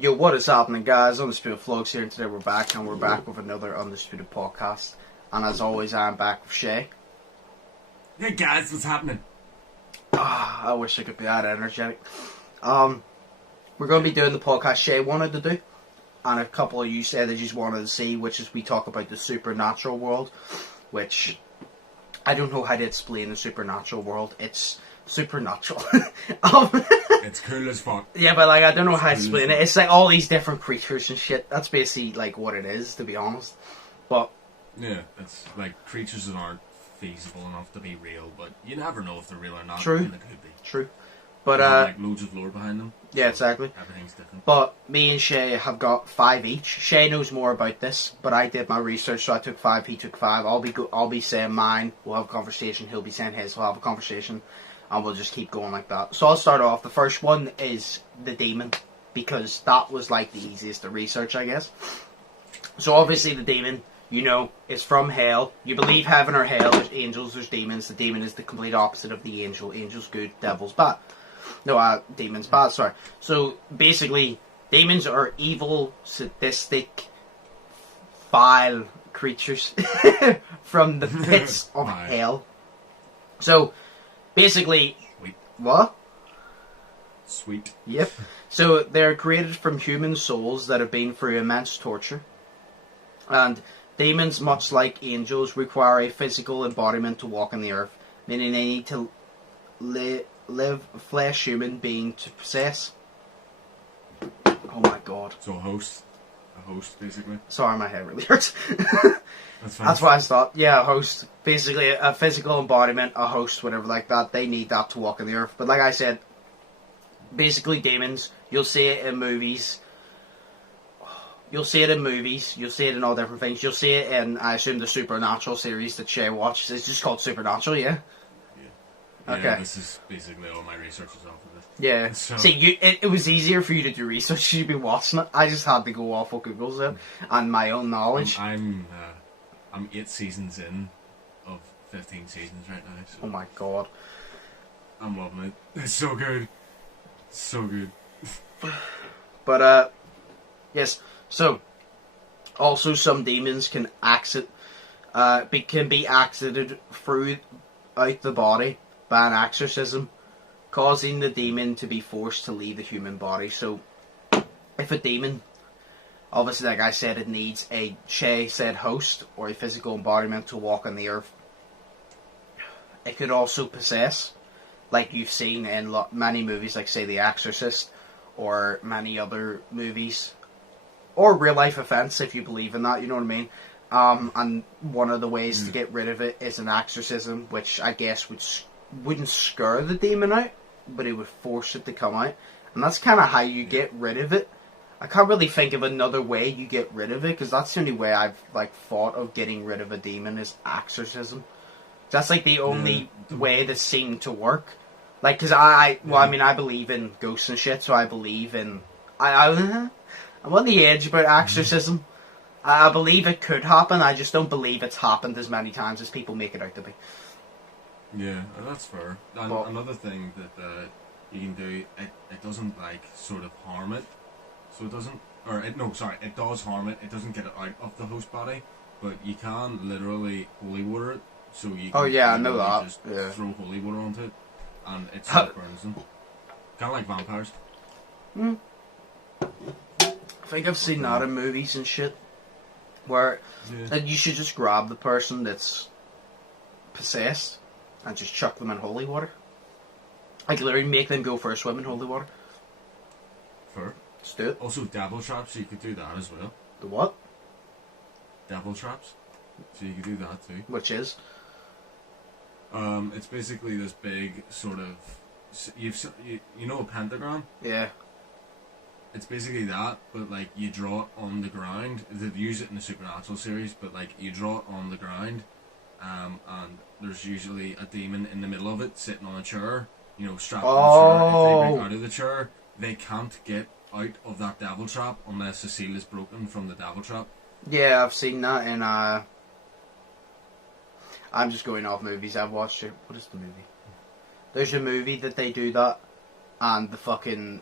Yo, what is happening, guys? Undisputed Vlogs here, and today we're back with another Undisputed podcast. And as always, I'm back with Shay. Hey guys, what's happening? I wish I could be that energetic. We're going to be doing the podcast Shay wanted to do, and a couple of you said that you just wanted to see, which is we talk about the supernatural world, which I don't know how to explain the supernatural world. It's supernatural. It's cool as fuck. Yeah, but like I don't know how to explain it. It's like all these different creatures and shit. That's basically like what it is, to be honest. But yeah, it's like creatures that aren't feasible enough to be real, but you never know if they're real or not. True. And they could be. True. But like loads of lore behind them. Yeah, so exactly. Everything's different. But me and Shay have got 5 each. Shay knows more about this, but I did my research, so I took 5. He took 5. I'll be saying mine. We'll have a conversation. He'll be saying his. We'll have a conversation. And we'll just keep going like that. So I'll start off. The first one is the demon, because that was like the easiest to research, I guess. So obviously the demon, you know, is from hell. You believe heaven or hell. There's angels, there's demons. The demon is the complete opposite of the angel. Angel's good, devil's bad. No, demon's bad, sorry. So basically, demons are evil, sadistic, vile creatures from the pits of hell. So basically, Sweet. What? Sweet. Yep. So they're created from human souls that have been through immense torture. And demons, much like angels, require a physical embodiment to walk on the earth, meaning they need to live a flesh human being to possess. Oh my god. So a host, basically. Sorry, my head really hurts. That's fine. That's what I thought. Yeah, a host. Basically, a physical embodiment, a host, whatever like that. They need that to walk on the earth. But like I said, basically demons, you'll see it in movies. You'll see it in movies. You'll see it in all different things. You'll see it in, I assume, the Supernatural series that Shay watches. It's just called Supernatural, yeah? Yeah, Okay. this is basically all my research is off of it. Yeah. So, See, it was easier for you to do research. You'd be watching it. I just had to go off what Google said and my own knowledge. I'm 8 seasons in of 15 seasons right now. So Oh my god. I'm loving it. It's so good. So good. But, yes. So, also some demons can be exited throughout the body by an exorcism, causing the demon to be forced to leave the human body. So, if a demon, obviously like I said, it needs a Shay said host or a physical embodiment to walk on the earth. It could also possess, like you've seen in many movies, like say The Exorcist, or many other movies, or real life events if you believe in that, you know what I mean? And one of the ways to get rid of it is an exorcism, which I guess wouldn't scare the demon out, but it would force it to come out. And that's kind of how you get rid of it. I can't really think of another way you get rid of it, because that's the only way I've like thought of getting rid of a demon is exorcism. That's like the only way that seemed to work. Like, because I believe in ghosts and shit, so I believe in... I'm on the edge about exorcism. I believe it could happen, I just don't believe it's happened as many times as people make it out to be. Yeah, that's fair. And another thing that you can do, it doesn't like sort of harm it. So it doesn't, it does harm it. It doesn't get it out of the host body, but you can literally holy water it. So you can I know that. Just throw holy water onto it, and it sort of burns them. Kind of like vampires. I think I've seen that in movies and shit, where you should just grab the person that's possessed and just chuck them in holy water. Like literally make them go for a swim in holy water. Fair. Let's do it. Also devil traps, you could do that as well. The what? Devil traps. So you could do that too. Which is? It's basically this big sort of, you know a pentagram? Yeah. It's basically that, but like you draw it on the ground. They use it in the Supernatural series, but like you draw it on the ground, and there's usually a demon in the middle of it, sitting on a chair, strapped on a chair. If they break out of the chair, they can't get out of that devil trap unless the seal is broken from the devil trap. Yeah, I've seen that in I'm just going off movies I've watched. What is the movie? There's a movie that they do that, and the fucking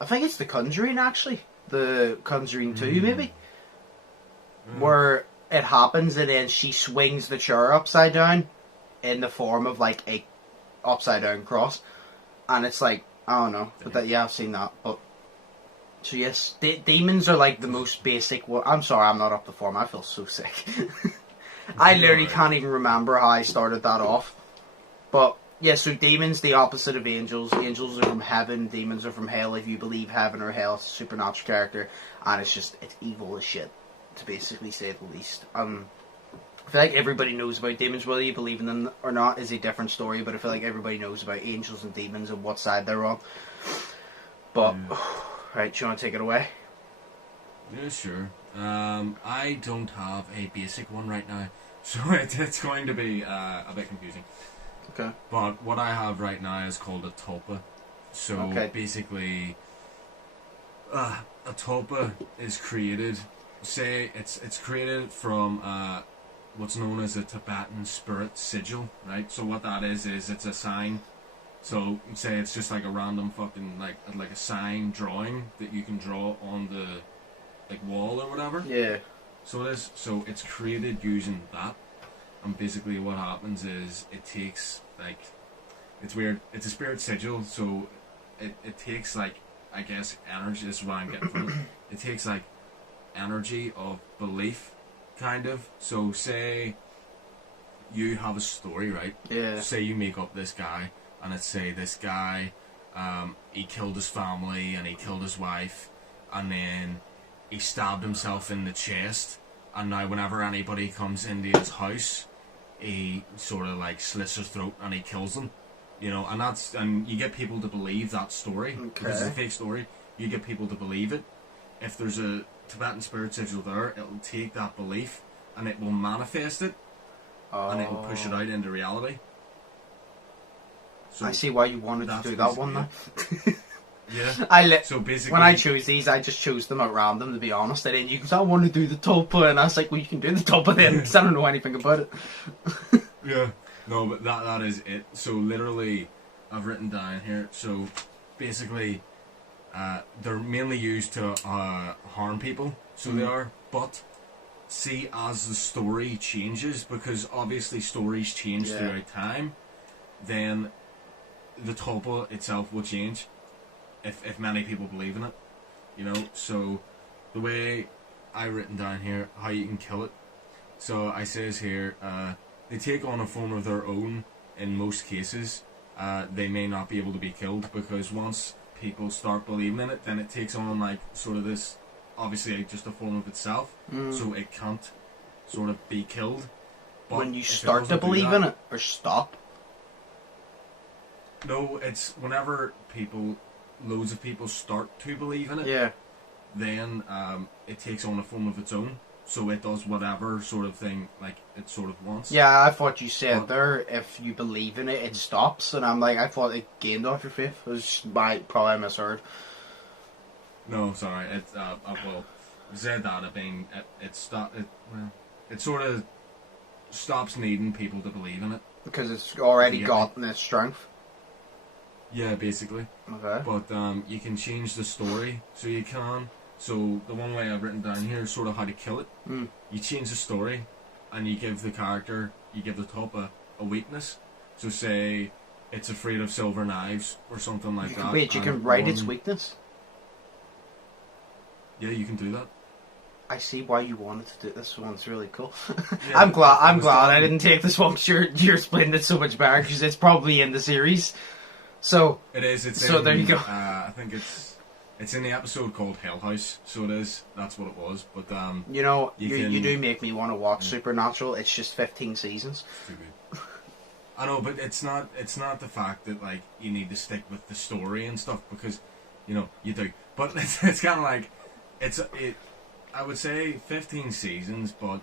I think it's The Conjuring, actually. The Conjuring 2, maybe? Where it happens and then she swings the chair upside down in the form of like a upside down cross. And it's like, I don't know. But that, yeah, I've seen that. But so yes, demons are like the most basic one. I'm sorry, I'm not up to form. I feel so sick. I literally can't even remember how I started that off. But yeah, so demons, the opposite of angels. Angels are from heaven, demons are from hell. If you believe heaven or hell, it's a supernatural character, and it's evil as shit, to basically say the least. I feel like everybody knows about demons, whether you believe in them or not is a different story, but I feel like everybody knows about angels and demons and what side they're on. But, right, do you want to take it away? Yeah, sure. I don't have a basic one right now, so it's going to be a bit confusing. Okay. But what I have right now is called a tulpa. So basically, a tulpa is created. Say it's created from what's known as a Tibetan spirit sigil, right? So what that is it's a sign. So say it's just like a random fucking like a sign drawing that you can draw on the like wall or whatever. Yeah. So it is. So it's created using that. And basically what happens is it takes, like, it's weird, it's a spirit sigil, so it takes, like, I guess, energy, this is what I'm getting from it. It takes, like, energy of belief, kind of. So say you have a story, right? Yeah. Say you make up this guy, and it's say this guy, he killed his family, and he killed his wife, and then he stabbed himself in the chest, and now whenever anybody comes into his house, he sort of like slits his throat and he kills them, you know, and you get people to believe that story because it's a fake story. You get people to believe it. If there's a Tibetan spirit sigil there, it'll take that belief and it will manifest it, and it will push it out into reality. So I see why you wanted to do that one now. Yeah. So basically, when I chose these, I just chose them at random, to be honest. And then you go, I want to do the tulpa, and I was like, well, you can do the tulpa then, because I don't know anything about it. Yeah. No, but that is it. So literally, I've written down here. So basically, they're mainly used to harm people. So they are. But see, as the story changes, because obviously stories change throughout time, then the tulpa itself will change. If many people believe in it, you know. So the way I've written down here how you can kill it. So I says here, they take on a form of their own. In most cases, they may not be able to be killed, because once people start believing in it, then it takes on like sort of this, obviously just a form of itself. So it can't sort of be killed. But when you start to believe in it, or stop? No, it's whenever loads of people start to believe in it, then it takes on a form of its own. So it does whatever sort of thing like it sort of wants. Yeah, I thought you said there, if you believe in it, it stops. And I'm like, I thought it gained off your faith. It was probably misheard. No, sorry. Said that it sort of stops needing people to believe in it. Because it's already gotten its strength. Yeah, basically. Okay. But you can change the story, so you can. So the one way I've written down here is sort of how to kill it. You change the story, and you give the character, you give the tulpa a weakness. So say it's afraid of silver knives or something like that. Wait, you can write its weakness? Yeah, you can do that. I see why you wanted to do this one's really cool. Yeah, I'm glad I didn't take this one. You're explaining it so much better, because it's probably in the series. So it is. There you go. I think it's in the episode called Hell House. So it is. That's what it was. But you know, you do make me want to watch Supernatural. It's just 15 seasons. It's too good. I know, but it's not the fact that like you need to stick with the story and stuff, because you know you do. But it's kind of like I would say 15 seasons, but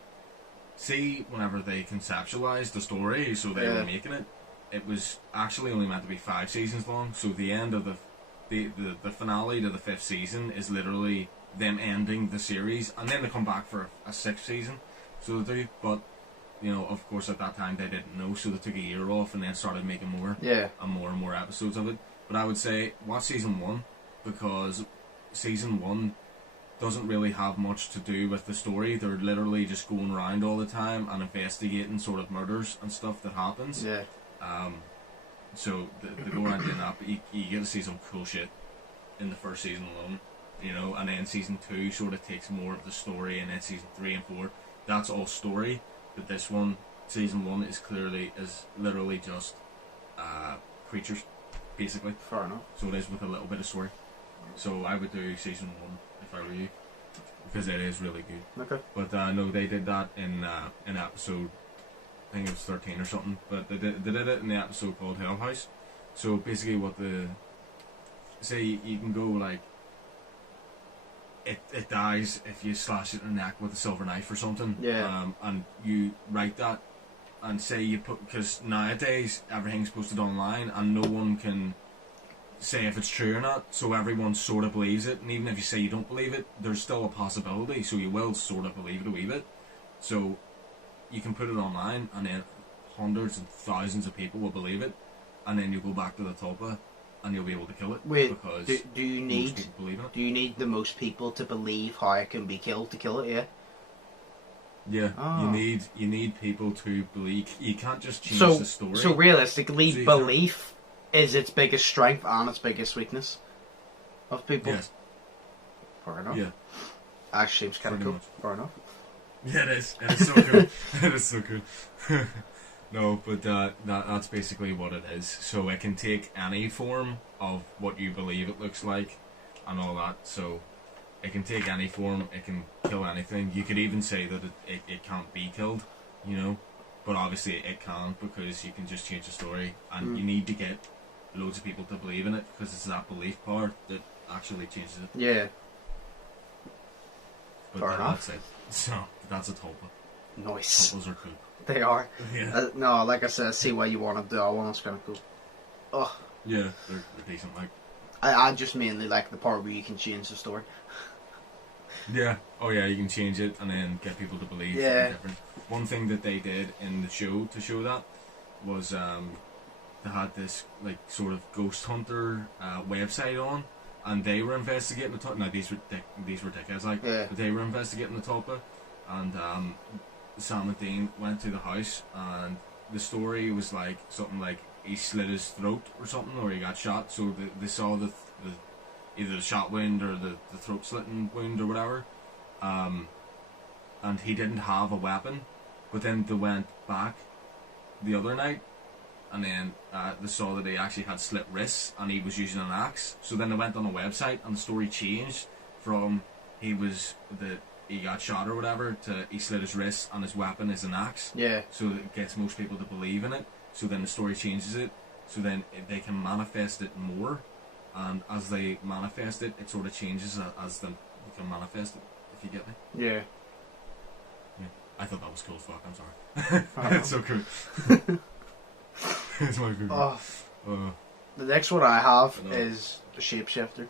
see, whenever they conceptualized the story, so they were making it, it was actually only meant to be 5 seasons long. So the end of the finale to the 5th season is literally them ending the series, and then they come back for a 6th season. So they do, but you know, of course, at that time they didn't know, so they took a year off and then started making more and more episodes of it. But I would say watch season 1, because season 1 doesn't really have much to do with the story. They're literally just going around all the time and investigating sort of murders and stuff that happens. Yeah. So they go around doing that, but you get to see some cool shit in the first season alone, you know, and then season 2 sort of takes more of the story, and then season 3 and 4, that's all story, but this one, season 1 is literally just creatures, basically. Fair enough. So it is with a little bit of story. So I would do season 1 if I were you, because it is really good. Okay. But no, they did that in episode, I think it was 13 or something, but they did it in the episode called Hell House. So basically say you can go like, it dies if you slash it in the neck with a silver knife or something. Yeah. And you write that, and say you put, because nowadays everything's posted online and no one can say if it's true or not, so everyone sort of believes it, and even if you say you don't believe it, there's still a possibility, so you will sort of believe it a wee bit. So you can put it online, and then hundreds and thousands of people will believe it, and then you go back to the tulpa and you'll be able to kill it. Wait, because do you need most people believe in it. Do you need the most people to believe how it can be killed to kill it? Yeah. Yeah, Oh. you need people to believe. You can't just change So the story. so realistically, So you belief is its biggest strength and its biggest weakness of people. Yes. Fair enough. Yeah. Actually, seems kind of Pretty cool. much. Fair enough. Yeah, it is. It is so good. It is so good. No, but that's basically what it is. So it can take any form of what you believe it looks like and all that. So it can take any form. It can kill anything. You could even say that it can't be killed, you know. But obviously it can, because you can just change the story. And you need to get loads of people to believe in it, because it's that belief part that actually changes it. Yeah. But Fair enough. that's it. So that's a tulpa. Nice. Tulpas are cool. They are. Yeah. No, like I said, I see why you want to do that one. It's kind of cool. Oh, Yeah, they're decent, like. I just mainly like the part where you can change the story. Yeah. Oh yeah, you can change it and then get people to believe Yeah. something different. One thing that they did in the show to show that was they had this like sort of ghost hunter website on, and they were investigating the tulpa. Now these were dickheads, like, Yeah. but they were investigating the tulpa, and Sam and Dean went to the house, and the story was like something like he slit his throat or something, or he got shot. So they saw the either the shot wound or the throat slitting wound or whatever, and he didn't have a weapon. But then they went back the other night, and then they saw that he actually had slit wrists and he was using an axe. So then they went on the website and the story changed from he got shot or whatever to he slit his wrists and his weapon is an axe. Yeah. So it gets most people to believe in it. So then the story changes it. So then they can manifest it more, and as they manifest it, it sort of changes as they can manifest it. If you get me. Yeah. I thought that was cool as fuck. I'm sorry. It's so cool. It's my favorite. Oh, the next one I have I know. is the shapeshifter.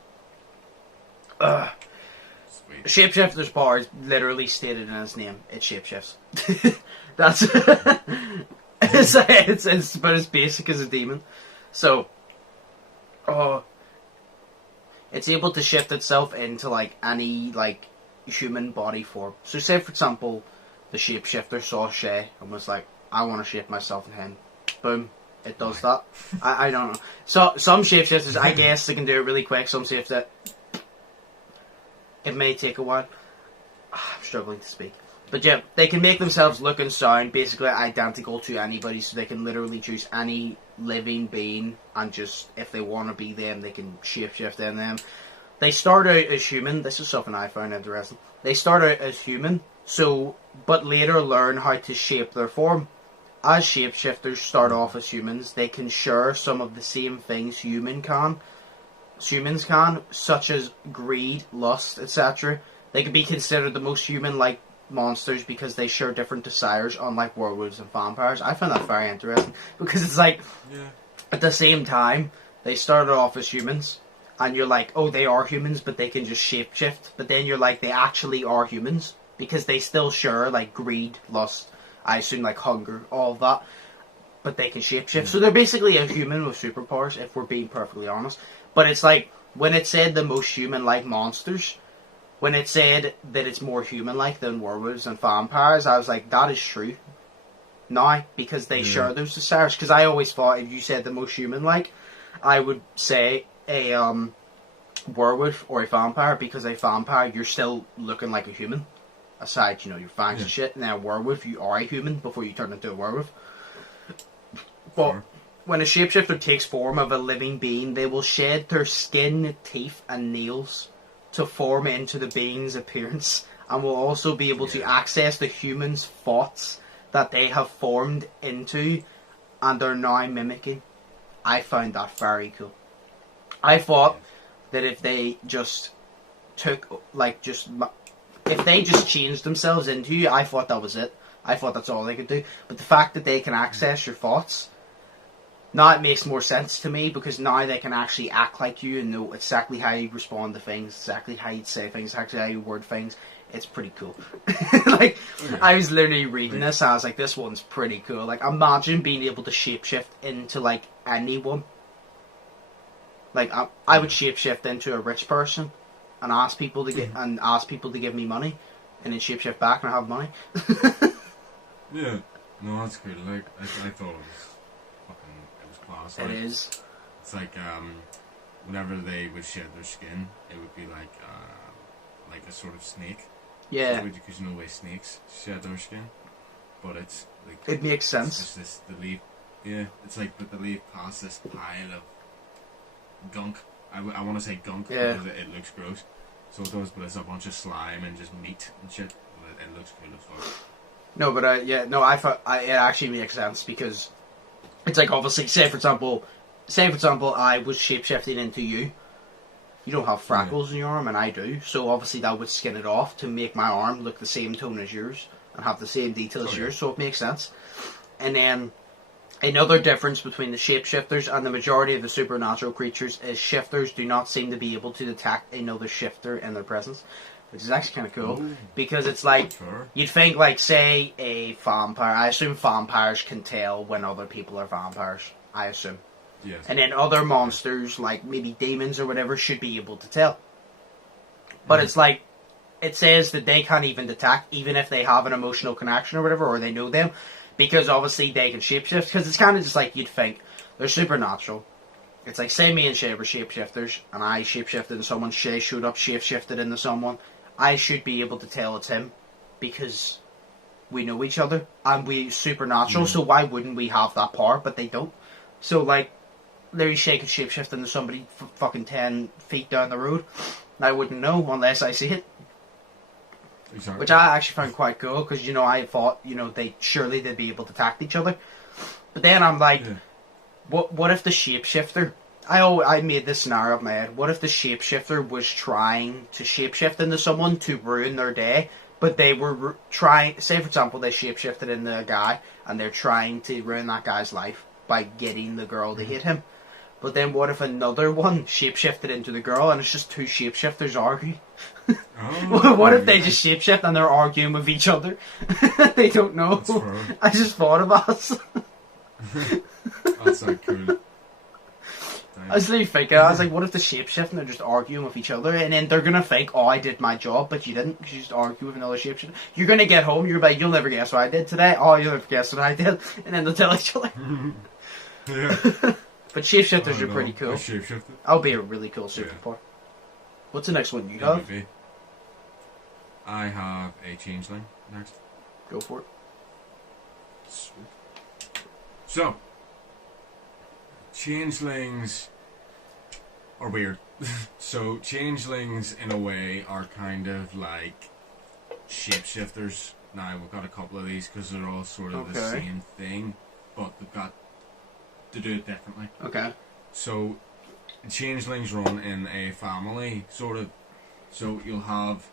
Sweet. Shapeshifter's power is literally stated in his name. It shapeshifts. That's it's about as basic as a demon. So, it's able to shift itself into like any like human body form. So, say for example, the shapeshifter saw Shay and was like, "I want to shape myself in him." Boom. It does that. I don't know. So some shapeshifters, I guess, they can do it really quick. Some shapeshifters, it may take a while. I'm struggling to speak. But yeah, they can make themselves look and sound basically identical to anybody, so they can literally choose any living being, and just, if they want to be them, they can shapeshift in them. They start out as human. This is something I found interesting. They start out as human, but later learn how to shape their form. As shapeshifters start off as humans, they can share some of the same things humans can, such as greed, lust, etc. They could be considered the most human-like monsters because they share different desires, unlike werewolves and vampires. I find that very interesting because it's like, at the same time, they started off as humans, and you're like, oh, they are humans, but they can just shapeshift. But then you're like, they actually are humans because they still share like greed, lust, I assume like hunger, all of that, but they can shapeshift. So they're basically a human with superpowers, if we're being perfectly honest. But it's like, when it said the most human-like monsters, when it said that it's more human-like than werewolves and vampires, I was like, that is true. Now, because they share those desires. Because I always thought if you said the most human-like, I would say a werewolf or a vampire, because a vampire, you're still looking like a human. Aside, your fangs and shit. And then a werewolf, you are a human before you turn into a werewolf. But when a shapeshifter takes form of a living being, they will shed their skin, teeth, and nails to form into the being's appearance, and will also be able to access the human's thoughts that they have formed into and are now mimicking. I found that very cool. I thought that if they just took, if they just changed themselves into you, I thought that was it. I thought that's all they could do. But the fact that they can access your thoughts, now it makes more sense to me, because now they can actually act like you and know exactly how you respond to things, exactly how you say things, exactly how you word things. It's pretty cool. I was literally reading this and I was like, this one's pretty cool. Like, imagine being able to shapeshift into, like, anyone. Like, I would shapeshift into a rich person and ask people to give me money, and then shapeshift back and I have money. Yeah. No, that's good. Like, I thought it was class. It is. It's like whenever they would shed their skin, it would be like a sort of snake. Yeah. Because you know way snakes shed their skin, but it's like it makes sense. It's just they leave. Yeah, it's like but they leave past this pile of gunk. I want to say gunk because it looks gross. So it does, but it's a bunch of slime and just meat and shit. But it looks cool as fuck. No, but I thought it actually makes sense, because it's like, obviously, say for example, I was shapeshifting into you. You don't have freckles in your arm, and I do. So obviously that would skin it off to make my arm look the same tone as yours and have the same detail as yours. So it makes sense. And then another difference between the shapeshifters and the majority of the supernatural creatures is shifters do not seem to be able to detect another shifter in their presence, which is actually kind of cool. Ooh. Because it's like, you'd think, like, say a vampire. I assume vampires can tell when other people are vampires. I assume. Yes. And then other monsters, like maybe demons or whatever, should be able to tell. But it's like, it says that they can't even detect, even if they have an emotional connection or whatever, or they know them, because obviously they can shapeshift. Because it's kind of just like, you'd think, they're supernatural. It's like, say me and Shay were shapeshifters, and I shapeshifted into someone, Shay showed up, shapeshifted into someone, I should be able to tell it's him, because we know each other, and we're supernatural, so why wouldn't we have that power? But they don't. So, like, Larry Shay could shapeshift into somebody fucking 10 feet down the road, and I wouldn't know unless I see it. Exactly. Which I actually found quite cool, because, I thought, they'd be able to attack each other. But then I'm like, what if the shapeshifter... I made this scenario up in my head. What if the shapeshifter was trying to shapeshift into someone to ruin their day, but they were trying... Say, for example, they shapeshifted into a guy, and they're trying to ruin that guy's life by getting the girl to hate him. But then what if another one shapeshifted into the girl, and it's just two shapeshifters arguing? What if they just shapeshift and they're arguing with each other? They don't know. I just thought about it. That's so cool. I was literally thinking, I was like, what if the shapeshift and they're just arguing with each other, and then they're going to think, oh, I did my job, but you didn't, because you just argued with another shapeshifter. You're going to get home, you're like, you'll never guess what I did today. Oh, you'll never guess what I did. And then they'll tell each other. Yeah. But shapeshifters are pretty cool. That'll be a really cool superpower. What's the next one you have? I have a changeling next. Go for it. Sweet. So, changelings are weird. So, changelings, in a way, are kind of like shapeshifters. Now, we've got a couple of these because they're all sort of the same thing, but they've got to do it differently. Okay. So, changelings run in a family, sort of. So, you'll have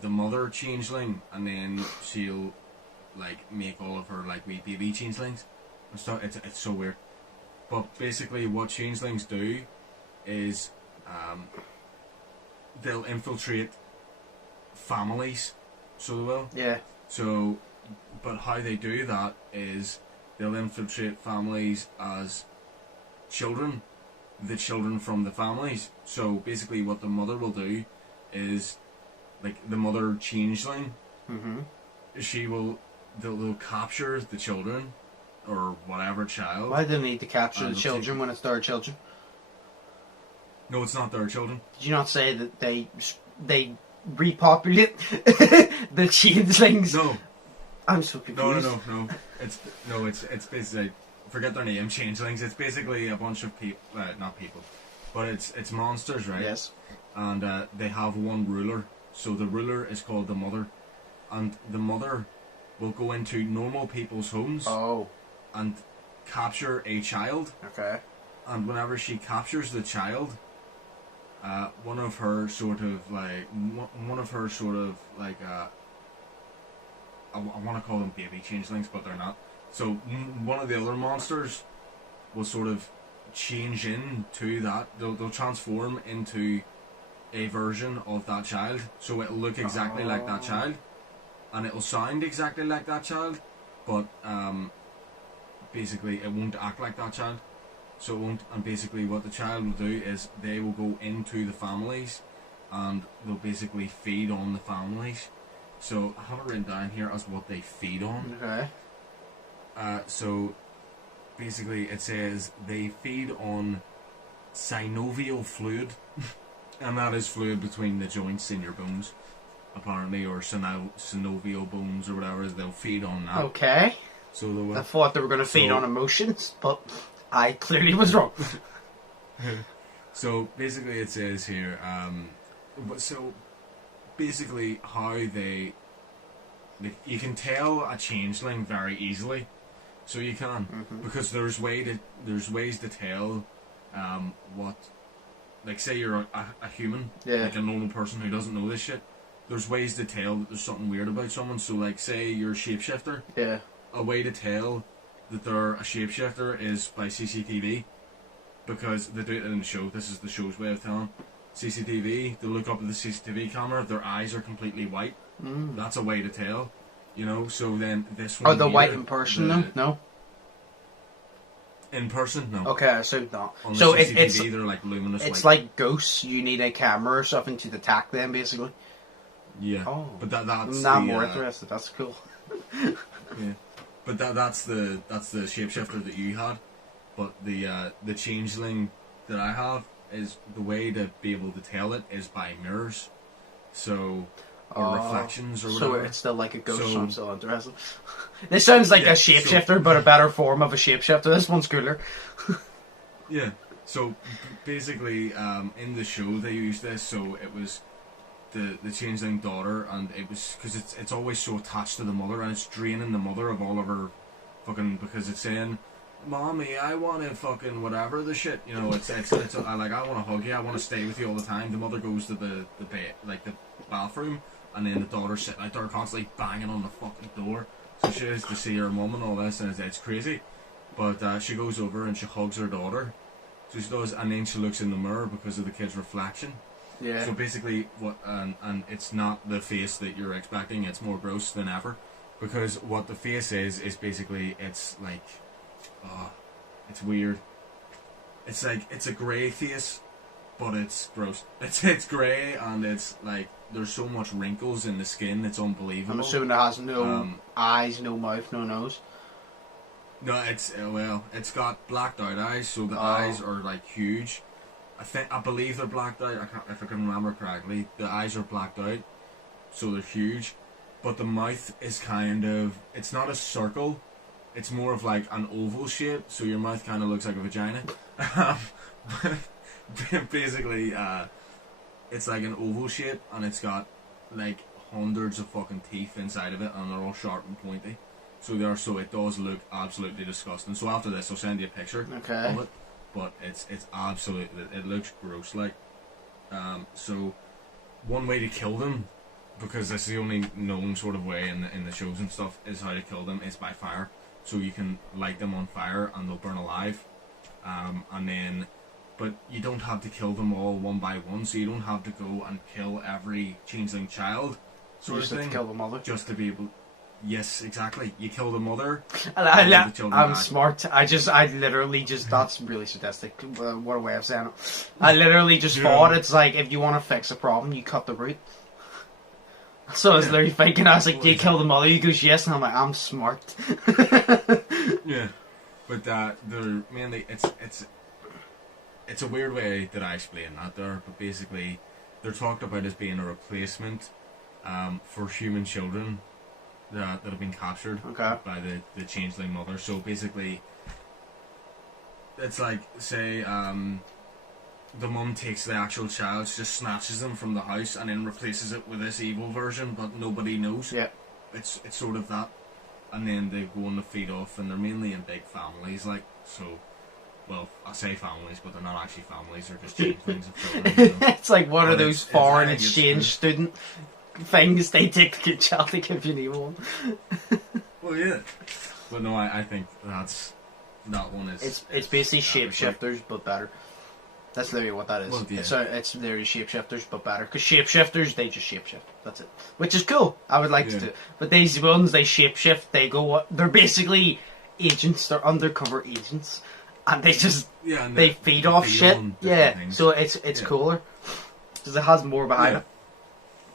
the mother changeling, and then she'll like make all of her like wee baby changelings and stuff. It's so weird. But basically, what changelings do is they'll infiltrate families, so they will. Yeah. So, but how they do that is they'll infiltrate families as children, the children from the families. So basically what the mother will do is, like, the mother changeling, they'll capture the children, or whatever child. Why do they need to capture the children when it's their children? No, it's not their children. Did you not say that they repopulate the changelings? No. I'm so confused. No. It's basically, forget their name, changelings. It's basically a bunch of people, not people, but it's monsters, right? Yes. And they have one ruler. So the ruler is called the mother, and the mother will go into normal people's homes. Oh. And capture a child. Okay. And whenever she captures the child, one of her sort of like, I want to call them baby changelings, but they're not. So one of the other monsters will sort of change into that. They'll transform into a version of that child. So it'll look exactly like that child, and it'll sound exactly like that child, but basically it won't act like that child. So it won't. And basically what the child will do is they will go into the families, and they'll basically feed on the families. So I have it written down here as what they feed on. Okay. So basically it says they feed on synovial fluid, and that is fluid between the joints in your bones, apparently, or synovial bones or whatever. They'll feed on that. Okay. So they will. I thought they were going to feed on emotions, but I clearly was wrong. So basically it says here, so basically how they, like, you can tell a changeling very easily. So you can, because there's ways to tell what, like, say you're a human, like a normal person who doesn't know this shit. There's ways to tell that there's something weird about someone. So, like, say you're a shapeshifter. Yeah. A way to tell that they're a shapeshifter is by CCTV, because they do it in the show. This is the show's way of telling. CCTV, they look up at the CCTV camera, their eyes are completely white. That's a way to tell, you know. So then this one. Are they white in person though? No. In person, no. Okay, I assume not. On the So CCTV, they're like luminous. It's white. like ghosts. You need a camera or something to detect them, basically. Yeah. Oh. But that's. I'm more interested. That's cool. Yeah. But that's the shapeshifter that you had. But the changeling that I have is, the way to be able to tell it is by mirrors. So, or reflections or whatever. So it's still like a ghost, so I'm still interested. This sounds like a shapeshifter, but a better form of a shapeshifter. This one's cooler. Yeah. So basically, in the show they used this. So it was the changeling daughter, and it was because it's always so attached to the mother, and it's draining the mother of all of her fucking, because it's saying, "Mommy, I want to fucking whatever the shit," you know. It's like, I want to hug you, I want to stay with you all the time. The mother goes to the bed, like the bathroom, and then the daughter's sitting out there constantly banging on the fucking door. So she has to see her mum and all this, and it's crazy. But she goes over and she hugs her daughter. So she does, and then she looks in the mirror because of the kid's reflection. Yeah. So basically, and it's not the face that you're expecting. It's more gross than ever, because what the face is basically, it's like, it's weird. It's like, it's a grey face, but it's gross. It's grey, and it's like, there's so much wrinkles in the skin. It's unbelievable. I'm assuming it has no eyes, no mouth, no nose. No, it's got blacked out eyes, so the eyes are like huge. I believe they're blacked out. If I can remember correctly, the eyes are blacked out, so they're huge. But the mouth is kind of, it's not a circle. It's more of like an oval shape, so your mouth kind of looks like a vagina. Basically, it's like an oval shape, and it's got like hundreds of fucking teeth inside of it, and they're all sharp and pointy. So it does look absolutely disgusting. So after this, I'll send you a picture of it. But it's absolutely, it looks gross, like. So one way to kill them, because that's the only known sort of way in the shows and stuff, is how to kill them is by fire. So you can light them on fire and they'll burn alive. And then, but you don't have to kill them all one by one. So you don't have to go and kill every changeling child, sort of thing. To kill the mother. Just to be able. Yes, exactly. You kill the mother. And I'm smart. I literally just, that's really sadistic. What a way of saying it. I literally just thought it's like, if you want to fix a problem, you cut the root. So I was literally thinking, I was like, do you kill the mother? He goes, yes. And I'm like, I'm smart. Yeah. But they're mainly, it's a weird way that I explain that there, but basically, they're talked about as being a replacement for human children that have been captured by the changeling mother. So basically, it's like, say, the mum takes the actual child, just snatches them from the house, and then replaces it with this evil version, but nobody knows. Yeah. It's sort of that. And then they go on the feed off, and they're mainly in big families, like, so... Well, I say families, but they're not actually families, they're just changelings of children. So. It's like one of those foreign exchange student things. They take the child to give you an evil one. Well, yeah. But no, I think that one is... It's basically shapeshifters, but better. That's literally what that is. Well, yeah. It's literally shapeshifters, but better. Because shapeshifters, they just shapeshift. That's it. Which is cool. I would like to do. But these ones, they shapeshift, they go... They're basically agents. They're undercover agents. And they just... Yeah, and they feed off shit. Yeah. Things. So it's cooler. Because it has more behind it.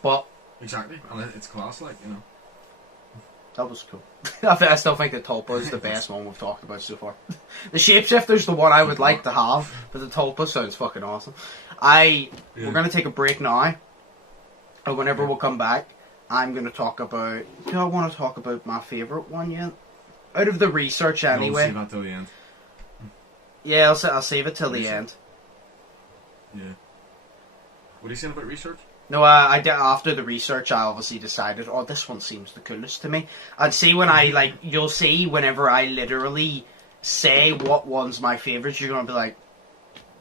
But... Exactly. And it's class, like, you know. That was cool. I still think the Tulpa is the best one we've talked about so far. The Shapeshifter's the one I would like to have, but the Tulpa sounds fucking awesome. We're going to take a break now, and whenever we'll come back, I'm going to talk about... Do I want to talk about my favourite one yet? Out of the research, anyway. No, save that till the end. Yeah, I'll save it till the end. Yeah. What are you saying about research? No, I did, after the research, I obviously decided, oh, this one seems the coolest to me. And see when you'll see whenever I literally say what one's my favourite, you're going to be like,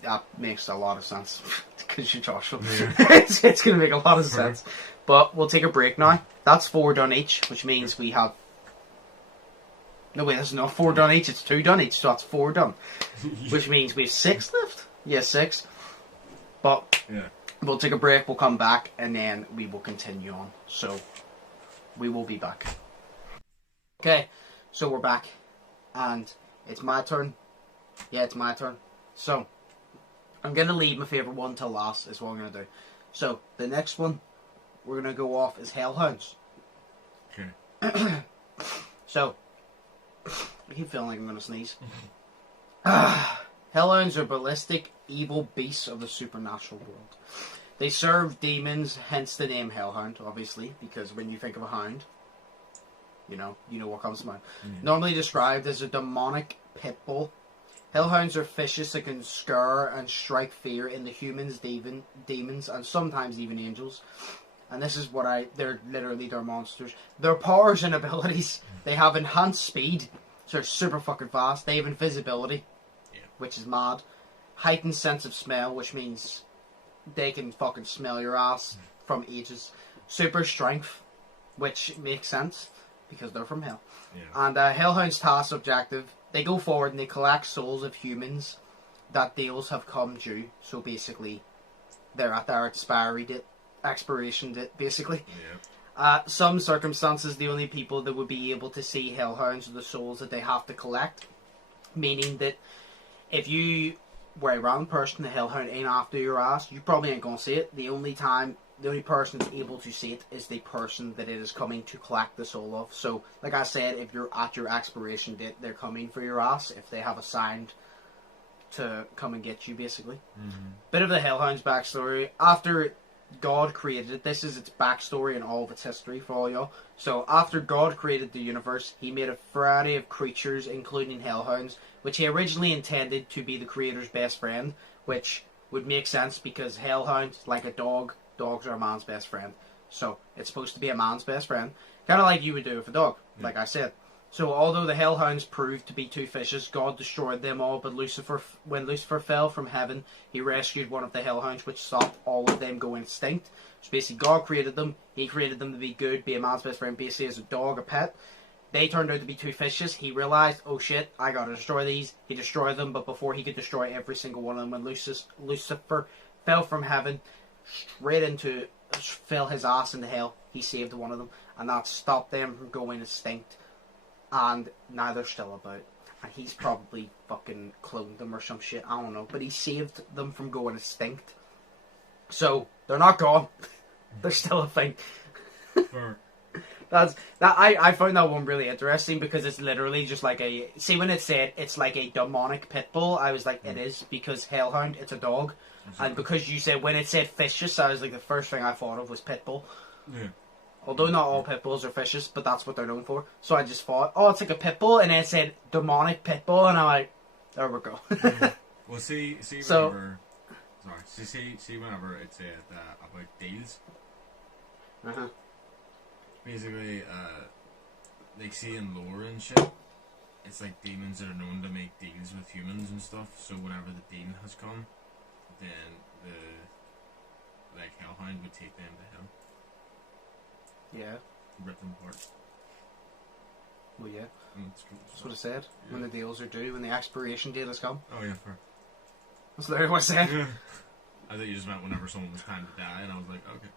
that makes a lot of sense. Because you're Joshua. Yeah. it's going to make a lot of sense. But we'll take a break now. That's 4 done each, which means we have... No, wait, that's not 4 done each, it's 2 done each, so that's 4 done. Which means we have 6 left. Yeah, 6. But... Yeah. We'll take a break, we'll come back, and then we will continue on. So, we will be back. Okay, so we're back. And it's my turn. Yeah, it's my turn. So, I'm going to leave my favourite one till last, is what I'm going to do. So, the next one we're going to go off is Hellhounds. Okay. So, I keep feeling like I'm going to sneeze. Hellhounds are ballistic, evil beasts of the supernatural world. They serve demons, hence the name Hellhound, obviously, because when you think of a hound, you know what comes to mind. Normally described as a demonic pit bull, hellhounds are vicious that can scare and strike fear in the humans, demons, and sometimes even angels. And this is they're literally their monsters. Their powers and abilities, they have enhanced speed, so they're super fucking fast. They have invisibility, which is mad. Heightened sense of smell, which means they can fucking smell your ass from ages. Super strength, which makes sense because they're from hell. Yeah. And Hellhound's task objective, they go forward and they collect souls of humans that deals have come due. So basically, they're at their expiration date, basically. Yeah. Some circumstances, the only people that would be able to see Hellhounds are the souls that they have to collect. Meaning that if you were a random person, the Hellhound ain't after your ass, you probably ain't gonna see it. The only person that's able to see it is the person that it is coming to collect the soul of. So, like I said, if you're at your expiration date, they're coming for your ass if they have assigned to come and get you, basically. Bit of the Hellhound's backstory. After God created it, this is its backstory and all of its history for all y'all. So, after God created the universe, he made a variety of creatures, including Hellhounds, which he originally intended to be the creator's best friend, which would make sense because Hellhound, like a dog, dogs are a man's best friend. So, it's supposed to be a man's best friend. Kind of like you would do with a dog, like I said. So, although the Hellhounds proved to be too vicious, God destroyed them all, but when Lucifer fell from heaven, he rescued one of the Hellhounds, which stopped all of them going extinct. So, basically, God created them. He created them to be good, be a man's best friend, basically as a dog, a pet. They turned out to be too vicious. He realised, oh shit, I gotta destroy these. He destroyed them, but before he could destroy every single one of them, when Lucifer fell from heaven straight into fell his ass into hell. He saved one of them, and that stopped them from going extinct. And now they're still about. And he's probably fucking cloned them or some shit. I don't know. But he saved them from going extinct. So they're not gone. They're still a thing. Fair. I found that one really interesting because it's literally just like a... See, when it said it's like a demonic pit bull, I was like, it is, because Hellhound, it's a dog. Exactly. And because you said, when it said vicious, I was like, the first thing I thought of was pit bull. Yeah. Although not all pit bulls are vicious, but that's what they're known for. So I just thought, oh, it's like a pit bull, and then it said demonic pit bull, and I'm like, there we go. Well, see so, whenever... Sorry. See whenever it said about deals. Uh-huh. Basically, like see in lore and shit, it's like demons are known to make deals with humans and stuff. So whenever the demon has come, then the Hellhound would take them to hell. Yeah. Rip them apart. Well, yeah. Cool. That's what it said. Yeah. When the deals are due, when the expiration date has come. Oh yeah, fair. That's literally what it said. Yeah. I thought you just meant whenever someone was time to die, and I was like, okay.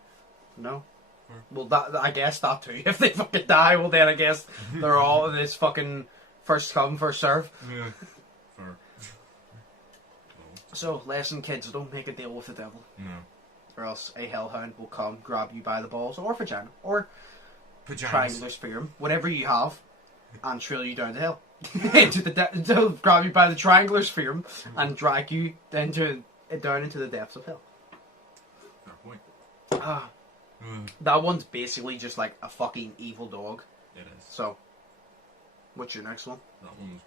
No. Fair. Well, that I guess that too. If they fucking die, well then I guess they're all in this fucking first come, first serve. Yeah. Fair. So, lesson, kids, don't make a deal with the devil. No. Or else a hellhound will come, grab you by the balls, or vagina, or Pajamas. triangular sperm, whatever you have, and trail you down to hell. They'll grab you by the triangular sperm and drag you down into the depths of hell. Fair point. That one's basically just like a fucking evil dog. It is. So, what's your next one? That one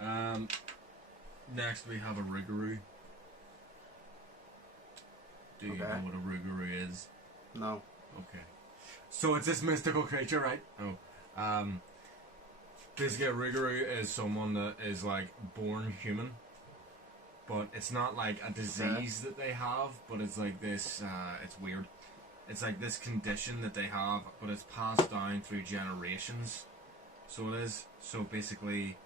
was good. Next we have a Rougarou. Do you know what a Rougarou is? No. Okay. So it's this mystical creature, right? Oh. Basically a Rougarou is someone that is like born human. But it's not like a disease that they have, but it's like this, it's weird. It's like this condition that they have, but it's passed down through generations. So it is. So basically,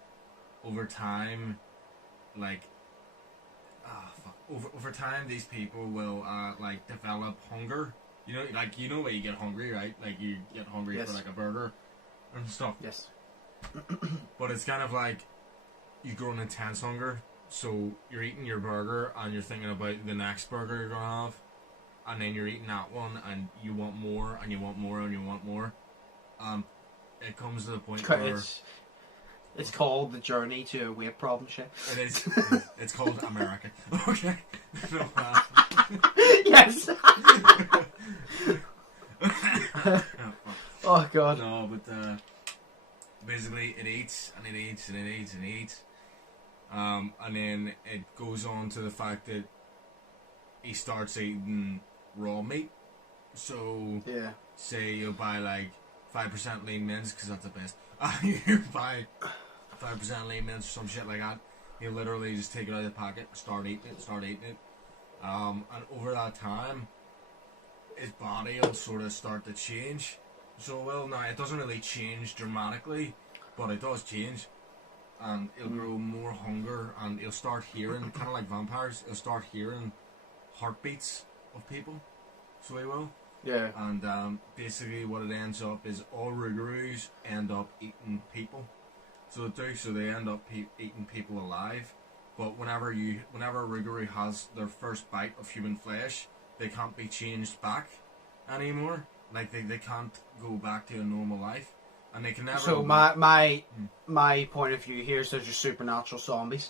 over time, like, over time, these people will like develop hunger. You know, like you know where you get hungry, right? Like you get hungry for like a burger and stuff. Yes. But it's kind of like you grow an intense hunger. So you're eating your burger and you're thinking about the next burger you're gonna have, and then you're eating that one and you want more and you want more and you want more. It comes to the point where it's called the journey to a weight problem shit. It is. It's called America. Okay. No, yes. Oh god. No, but basically it eats and it eats and it eats and it eats. And then it goes on to the fact that he starts eating raw meat. So, say you buy like 5% lean mince, because that's the best. You buy 5% lean mince or some shit like that. You literally just take it out of the packet, start eating it. And over that time, his body will sort of start to change. So, well, now it doesn't really change dramatically, but it does change. And he'll grow more hunger, and he'll start hearing, kind of like vampires, he'll start hearing heartbeats of people. So he will. Yeah. And basically what it ends up is all Rougarous end up eating people. So they do, so they end up eating people alive. But whenever a Rougarou has their first bite of human flesh, they can't be changed back anymore. Like they can't go back to a normal life. And they can never. So my point of view here is they're just supernatural zombies.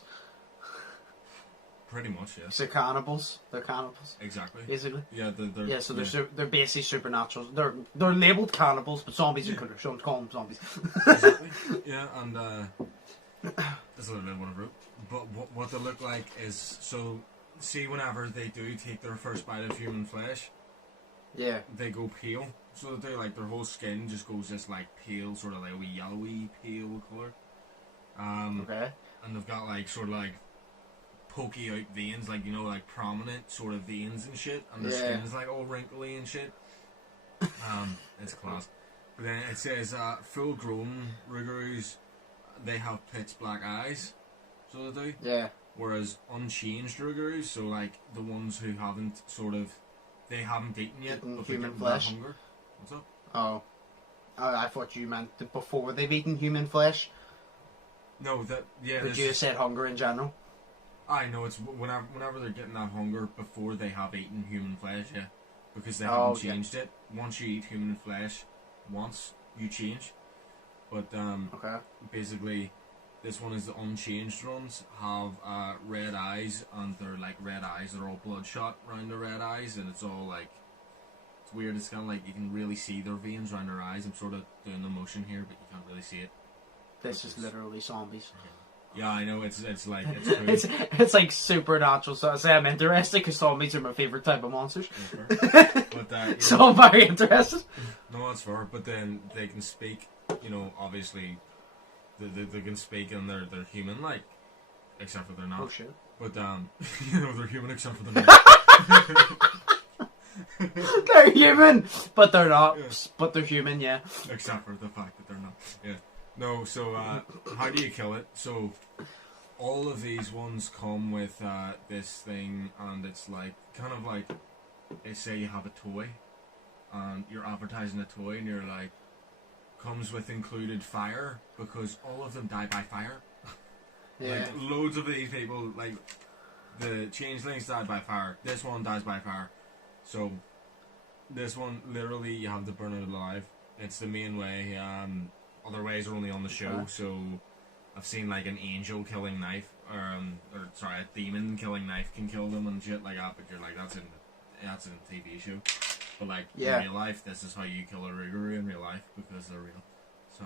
Pretty much, yes. So cannibals. They're cannibals. Exactly. Basically. Yeah, they're basically supernatural. They're labelled cannibals, but zombies are cooler, so I'm calling them zombies. Exactly. Yeah, and that's a little bit what I wrote. But what they look like is, so see, whenever they do take their first bite of human flesh, they go pale. So they like their whole skin just goes this like pale, sort of like a wee yellowy pale colour. And they've got like sort of like pokey out veins, like, you know, like prominent sort of veins and shit, and their skin is like all wrinkly and shit. It's class. But then it says full grown Rougarous, they have pitch black eyes, so they do. Yeah. Whereas unchanged Rougarous, so like the ones who haven't sort of, they haven't eaten yet, Eaten but they're human getting flesh. that hunger. What's up? Oh. I thought you meant before they've eaten human flesh. No, that yeah. But you said hunger in general. I know it's whenever they're getting that hunger before they have eaten human flesh, yeah, because they Oh, haven't changed it. Once you eat human flesh, once you change, but Okay. basically, this one is the unchanged ones have red eyes, and they're like red eyes. They're all bloodshot around the red eyes, and it's all like it's weird. It's kind of like you can really see their veins around their eyes. I'm sort of doing the motion here, but you can't really see it. This is literally zombies. Yeah, I know. It's like it's cool. it's like supernatural. So I say I'm interested because zombies are my favorite type of monsters. But so I'm very interested. No, that's fair. But then they can speak. You know, obviously, they can speak and they're human like, except for they're not. Oh shit. But you know, they're human except for they're not. They're human, but they're not. Yeah. But they're human, yeah. Except for the fact that they're not. Yeah. No, so how do you kill it? So all of these ones come with this thing, and it's like kind of like, say you have a toy, and you're advertising a toy, and you're like, comes with included fire, because all of them die by fire. Yeah. Like loads of these people, like the changelings died by fire. This one dies by fire. So this one literally you have to burn it alive. It's the main way. Other ways are only on the show. Okay. So I've seen like an angel killing knife, or sorry, a demon killing knife can kill them and shit like that. But you're like, that's in a TV show. But like Yeah. in real life, this is how you kill a Rougarou in real life because they're real. So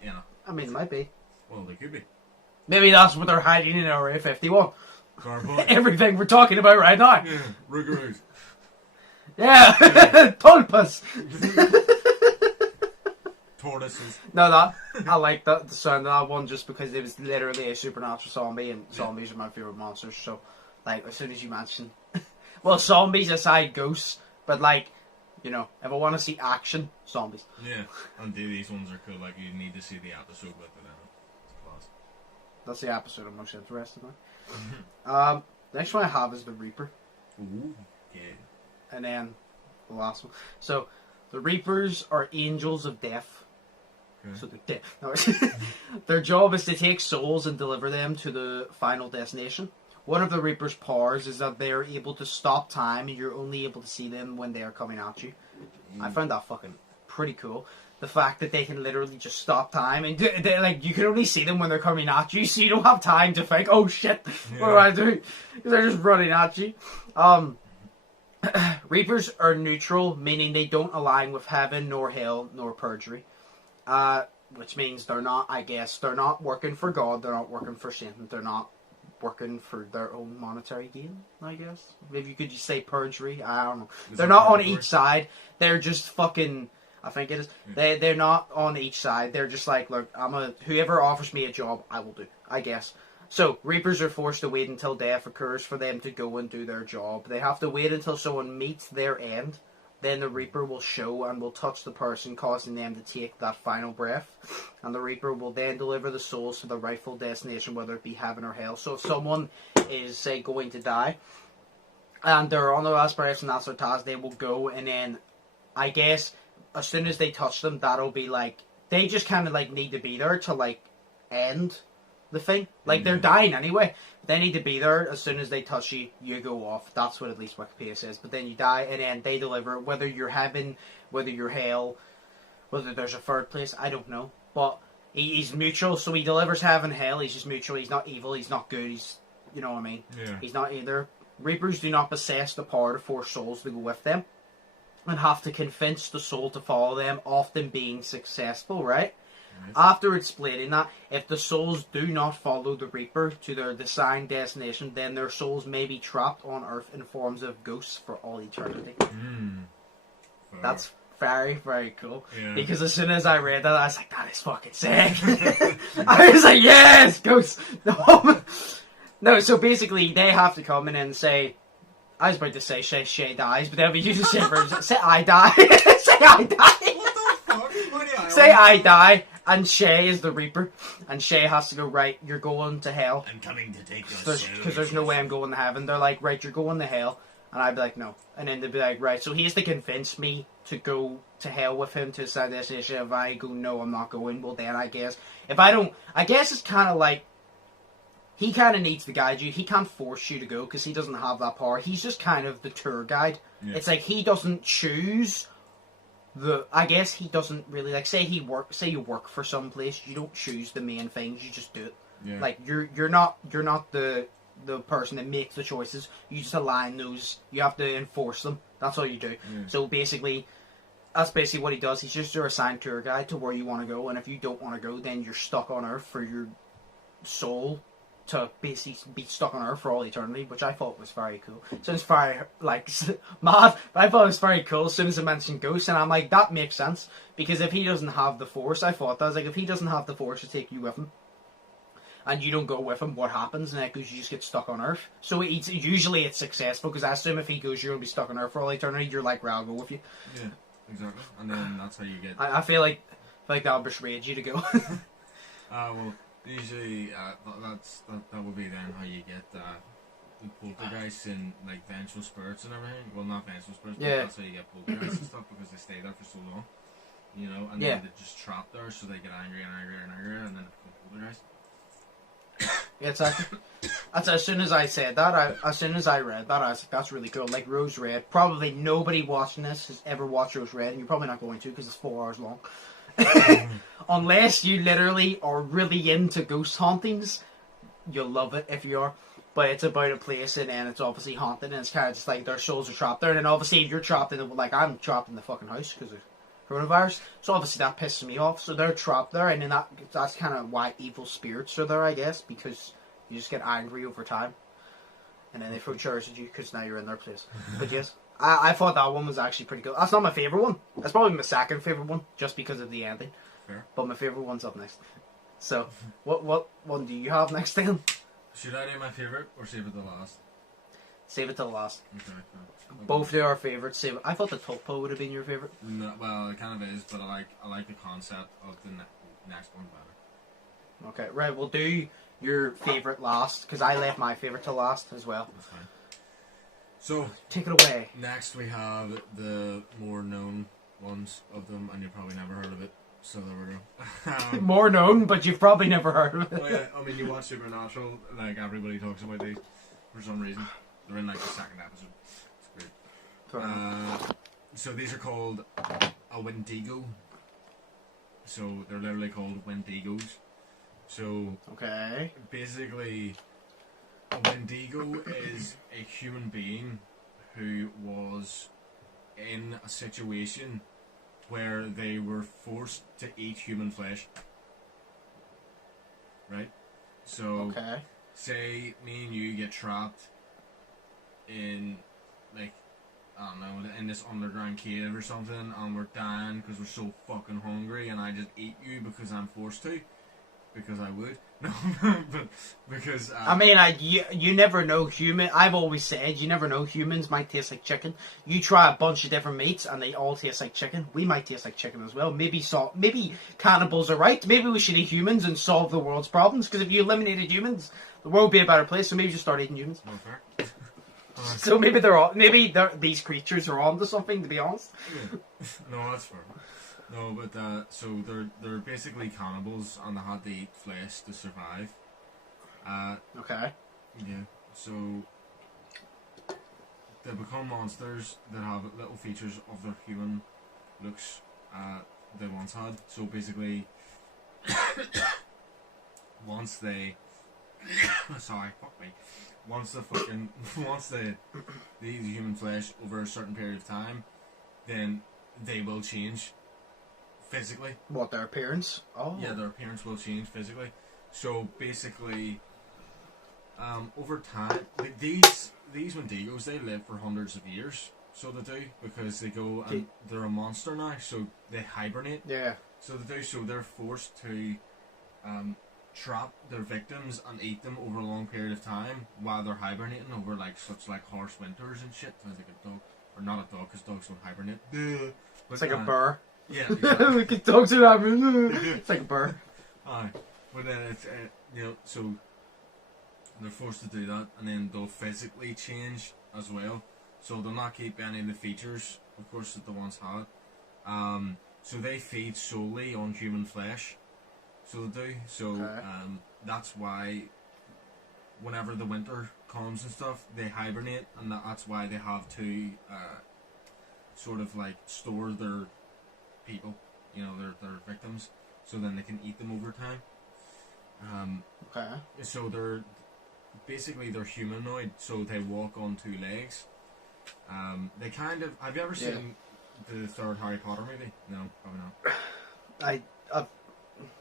you know, I mean, it might be. well, they could be. Maybe that's what they're hiding in Area 51. Fair point. Everything we're talking about right now. Yeah, Rougarous. Yeah, tulpas. Tortoises. No, that I like the sound of that one just because it was literally a supernatural zombie, and zombies are my favorite monsters. So, like, as soon as you mention, well, zombies aside, ghosts, but like, you know, if I want to see action, zombies. Yeah, and these ones are cool. Like, you need to see the episode with it. It's class. That's the episode I'm most interested in. Next one I have is the Reaper, Ooh, yeah. and then the last one. So, the Reapers are angels of death. Okay. So they're dead. No, their job is to take souls and deliver them to the final destination. One of the Reaper's powers is that they are able to stop time, and you're only able to see them when they are coming at you. I found that fucking pretty cool. The fact that they can literally just stop time, and they like you can only see them when they're coming at you, so you don't have time to think, "Oh shit, what do I do?" They're just running at you. Reapers are neutral, meaning they don't align with heaven, nor hell, nor purgatory. Which means they're not, I guess, they're not working for God, they're not working for Satan, they're not working for their own monetary gain, I guess. If you could just say purgatory, I don't know. They're not on each side, they're just fucking, I think it is, they're not on each side, they're just like, look, whoever offers me a job, I will do, I guess. So, Reapers are forced to wait until death occurs for them to go and do their job. They have to wait until someone meets their end. Then the Reaper will show and will touch the person, causing them to take that final breath. And the Reaper will then deliver the souls to the rightful destination, whether it be heaven or hell. So if someone is, say, going to die, and they're on their last breath and that's their task, they will go, and then, I guess, as soon as they touch them, that'll be like, they just kind of like need to be there to like end the thing. Like, they're dying anyway. They need to be there. As soon as they touch you, you go off. That's what at least Wikipedia says. But then you die, and then they deliver. Whether you're heaven, whether you're hell, whether there's a third place, I don't know. But he's neutral, so he delivers heaven, hell. He's just neutral. He's not evil. He's not good. He's, you know what I mean? Yeah. He's not either. Reapers do not possess the power to force souls to go with them, and have to convince the soul to follow them, often being successful, right? After explaining that, if the souls do not follow the Reaper to their assigned destination, then their souls may be trapped on Earth in forms of ghosts for all eternity. That's very, very cool. Yeah. Because as soon as I read that, I was like, that is fucking sick. I was like, yes, ghosts. No, so basically, they have to come in and say, I was about to say Shay dies, but they'll be using the same version. Say I die. Say I die. What the fuck? Say I die. And Shay is the Reaper, and Shay has to go, right, you're going to hell. I'm coming to take your soul. Because there's no way I'm going to heaven. They're like, right, you're going to hell, And I'd be like, no. And then they'd be like, right, so he has to convince me to go to hell with him to his destination. If I go, no, I'm not going, well then I guess. If I don't, I guess it's kind of like, he kind of needs to guide you. He can't force you to go because he doesn't have that power. He's just kind of the tour guide. Yeah. It's like he doesn't choose I guess he doesn't really, like, say you work for some place, you don't choose the main things, you just do it. Yeah. Like, you're not the person that makes the choices. You just align those. You have to enforce them. That's all you do. Yeah. So basically, that's basically what he does. He's just your assigned tour guide to where you want to go. And if you don't want to go, then you're stuck on Earth for your soul to basically be stuck on Earth for all eternity, which I thought was very cool. Sounds very, like, mad, but I thought it was very cool as soon as I mentioned ghosts, and I'm like, that makes sense, because if he doesn't have the Force, I thought that, I was like, if he doesn't have the Force to take you with him, and you don't go with him, what happens? And you just get stuck on Earth. So usually it's successful, because I assume if he goes, you're going to be stuck on Earth for all eternity, you're like, right, I'll go with you. Yeah, exactly. And then that's how you get... I feel like that'll persuade you to go. Well... Usually, that would be then how you get the poltergeists and like vengeful spirits and everything. Well, not vengeful spirits, but that's how you get poltergeists and stuff because they stay there for so long, you know, and then they're just trapped there, so they get angrier and angrier and angrier, and then it becomes poltergeist. Yeah, exactly. That's as soon as I said that, as soon as I read that, I was like, that's really cool. Like Rose Red. Probably nobody watching this has ever watched Rose Red, and you're probably not going to because it's 4 hours long. Unless you literally are really into ghost hauntings, you'll love it if you are. But it's about a place and then it's obviously haunted and it's kind of just like their souls are trapped there. And then obviously you're trapped in it, like I'm trapped in the fucking house because of coronavirus. So obviously that pisses me off. So they're trapped there and then that's kind of why evil spirits are there, I guess, because you just get angry over time. And then they throw chairs at you because now you're in their place. But yes. I thought that one was actually pretty good. That's not my favourite one. That's probably my second favourite one, just because of the ending. Fair. But my favourite one's up next. So, what one do you have next then? Should I do my favourite or save it to last? Save it to last. Okay. Both do our favourites. I thought the Topo would have been your favourite. No, well, it kind of is, but I like the concept of the next one better. Okay, right. We'll do your favourite last, because I left my favourite to last as well. That's fine. So, take it away. Next we have the more known ones of them, and you've probably never heard of it, so there we go. More known, but you've probably never heard of it. Oh yeah, I mean, you watch Supernatural, like, everybody talks about these, for some reason. They're in, like, the second episode. It's great. So these are called a Wendigo. So, they're literally called Wendigos. So, okay. Basically... a Wendigo is a human being who was in a situation where they were forced to eat human flesh. Right? So, say me and you get trapped in, like, I don't know, in this underground cave or something, and we're dying because we're so fucking hungry, and I just eat you because I'm forced to. Because I would. No, but because... I mean, you never know I've always said, you never know, humans might taste like chicken. You try a bunch of different meats and they all taste like chicken. We might taste like chicken as well. Maybe cannibals are right. Maybe we should eat humans and solve the world's problems. Because if you eliminated humans, the world would be a better place. So maybe just start eating humans. Okay. So maybe these creatures are onto something, to be honest. Yeah. No, that's fair. No, but so they're basically cannibals and they had to eat flesh to survive. Okay. Yeah. So they become monsters that have little features of their human looks they once had. So basically, once they sorry, fuck me. Once they eat human flesh over a certain period of time, then they will change. Physically. What, their appearance? Oh. Yeah, their appearance will change physically. So basically, over time, these Wendigos, they live for hundreds of years. So they do, because they go and they're a monster now, so they hibernate. Yeah. So they do, so they're forced to trap their victims and eat them over a long period of time while they're hibernating over such harsh winters and shit. Sounds like a dog. Or not a dog, because dogs don't hibernate. It's like a burr. Yeah, exactly. Dogs are having it's like a burr. Aye, but then it's so they're forced to do that, and then they'll physically change as well. So they'll not keep any of the features, of course, that the ones had. So they feed solely on human flesh. So they do. So that's why whenever the winter comes and stuff, they hibernate, and that's why they have to sort of like store their people, their victims, so then they can eat them over time. So they're humanoid, so they walk on two legs. They kind of. Have you ever seen the third Harry Potter movie? No, probably not.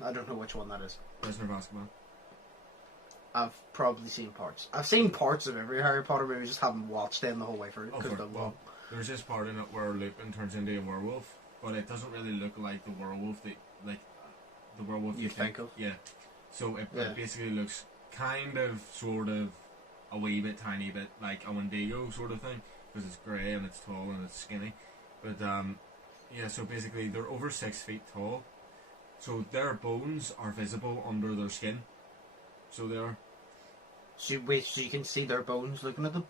I don't know which one that is. Prisoner of Azkaban. I've probably seen parts. I've seen parts of every Harry Potter movie, just haven't watched them the whole way through. There's this part in it where Lupin turns into a werewolf, but it doesn't really look like the werewolf the werewolf you think of. Yeah. So it basically looks kind of, sort of, a wee bit, tiny bit like a Wendigo sort of thing, because it's grey and it's tall and it's skinny. But so basically they're over 6 feet tall. So their bones are visible under their skin. So they are. So you can see their bones looking at them?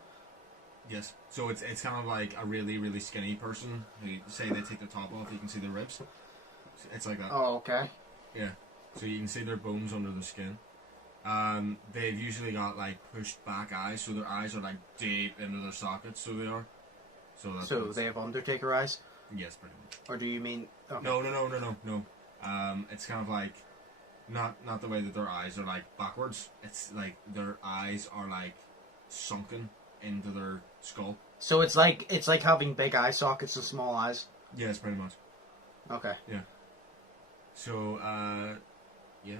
Yes. So it's kind of like a really, really skinny person who, say they take their top off, you can see their ribs. It's like that. Oh, okay. Yeah. So you can see their bones under the skin. They've usually got like pushed back eyes, so their eyes are like deep into their sockets, so they are. So they have Undertaker eyes? Yes, pretty much. Or do you mean... Okay. No. It's kind of like not the way that their eyes are like backwards. It's like their eyes are like sunken into their skull. So it's like having big eye sockets and small eyes. Yes, pretty much. Okay. Yeah. So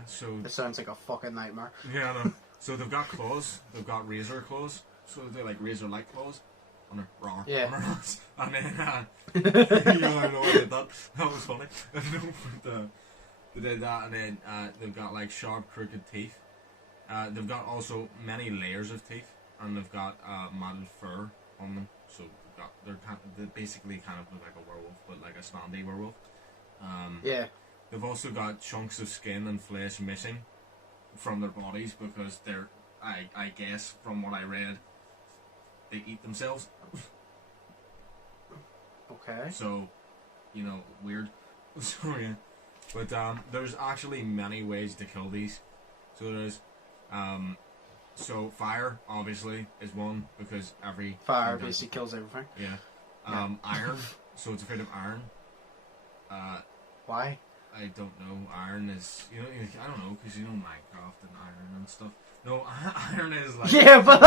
so this sounds like a fucking nightmare. Yeah, I know. So they've got claws. They've got razor claws. So they're like razor-like claws on their raw. Yeah. On their arms. And then I know I did that. That was funny. They did that, and then they've got like sharp, crooked teeth. They've got also many layers of teeth, and they've got matted fur on them. So they basically kind of look like a werewolf, but like a standy werewolf. They've also got chunks of skin and flesh missing from their bodies because they're, I guess, from what I read, they eat themselves. Okay. So, weird. So, yeah. But there's actually many ways to kill these. So there's, so fire obviously is one because every fire basically kills everything. Yeah. Iron. So it's afraid of iron. Why? I don't know. Iron is, I don't know, because Minecraft and iron and stuff. No, iron is like... Yeah, but...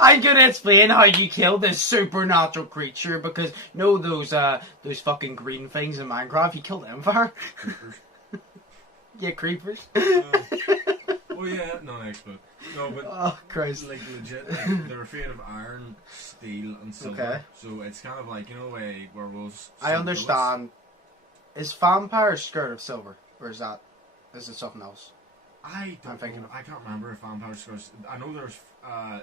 I'm gonna explain how you kill this supernatural creature, because, those fucking green things in Minecraft, you kill them fire. Creepers. Yeah, creepers. Oh yeah, not expert. No, but... Oh, Christ. Like, legit, like, they're afraid of iron, steel, and silver. Okay. So it's kind of like, werewolves... I understand. Is vampires scared of silver? Or is it something else? I can't remember if vampires scared. I know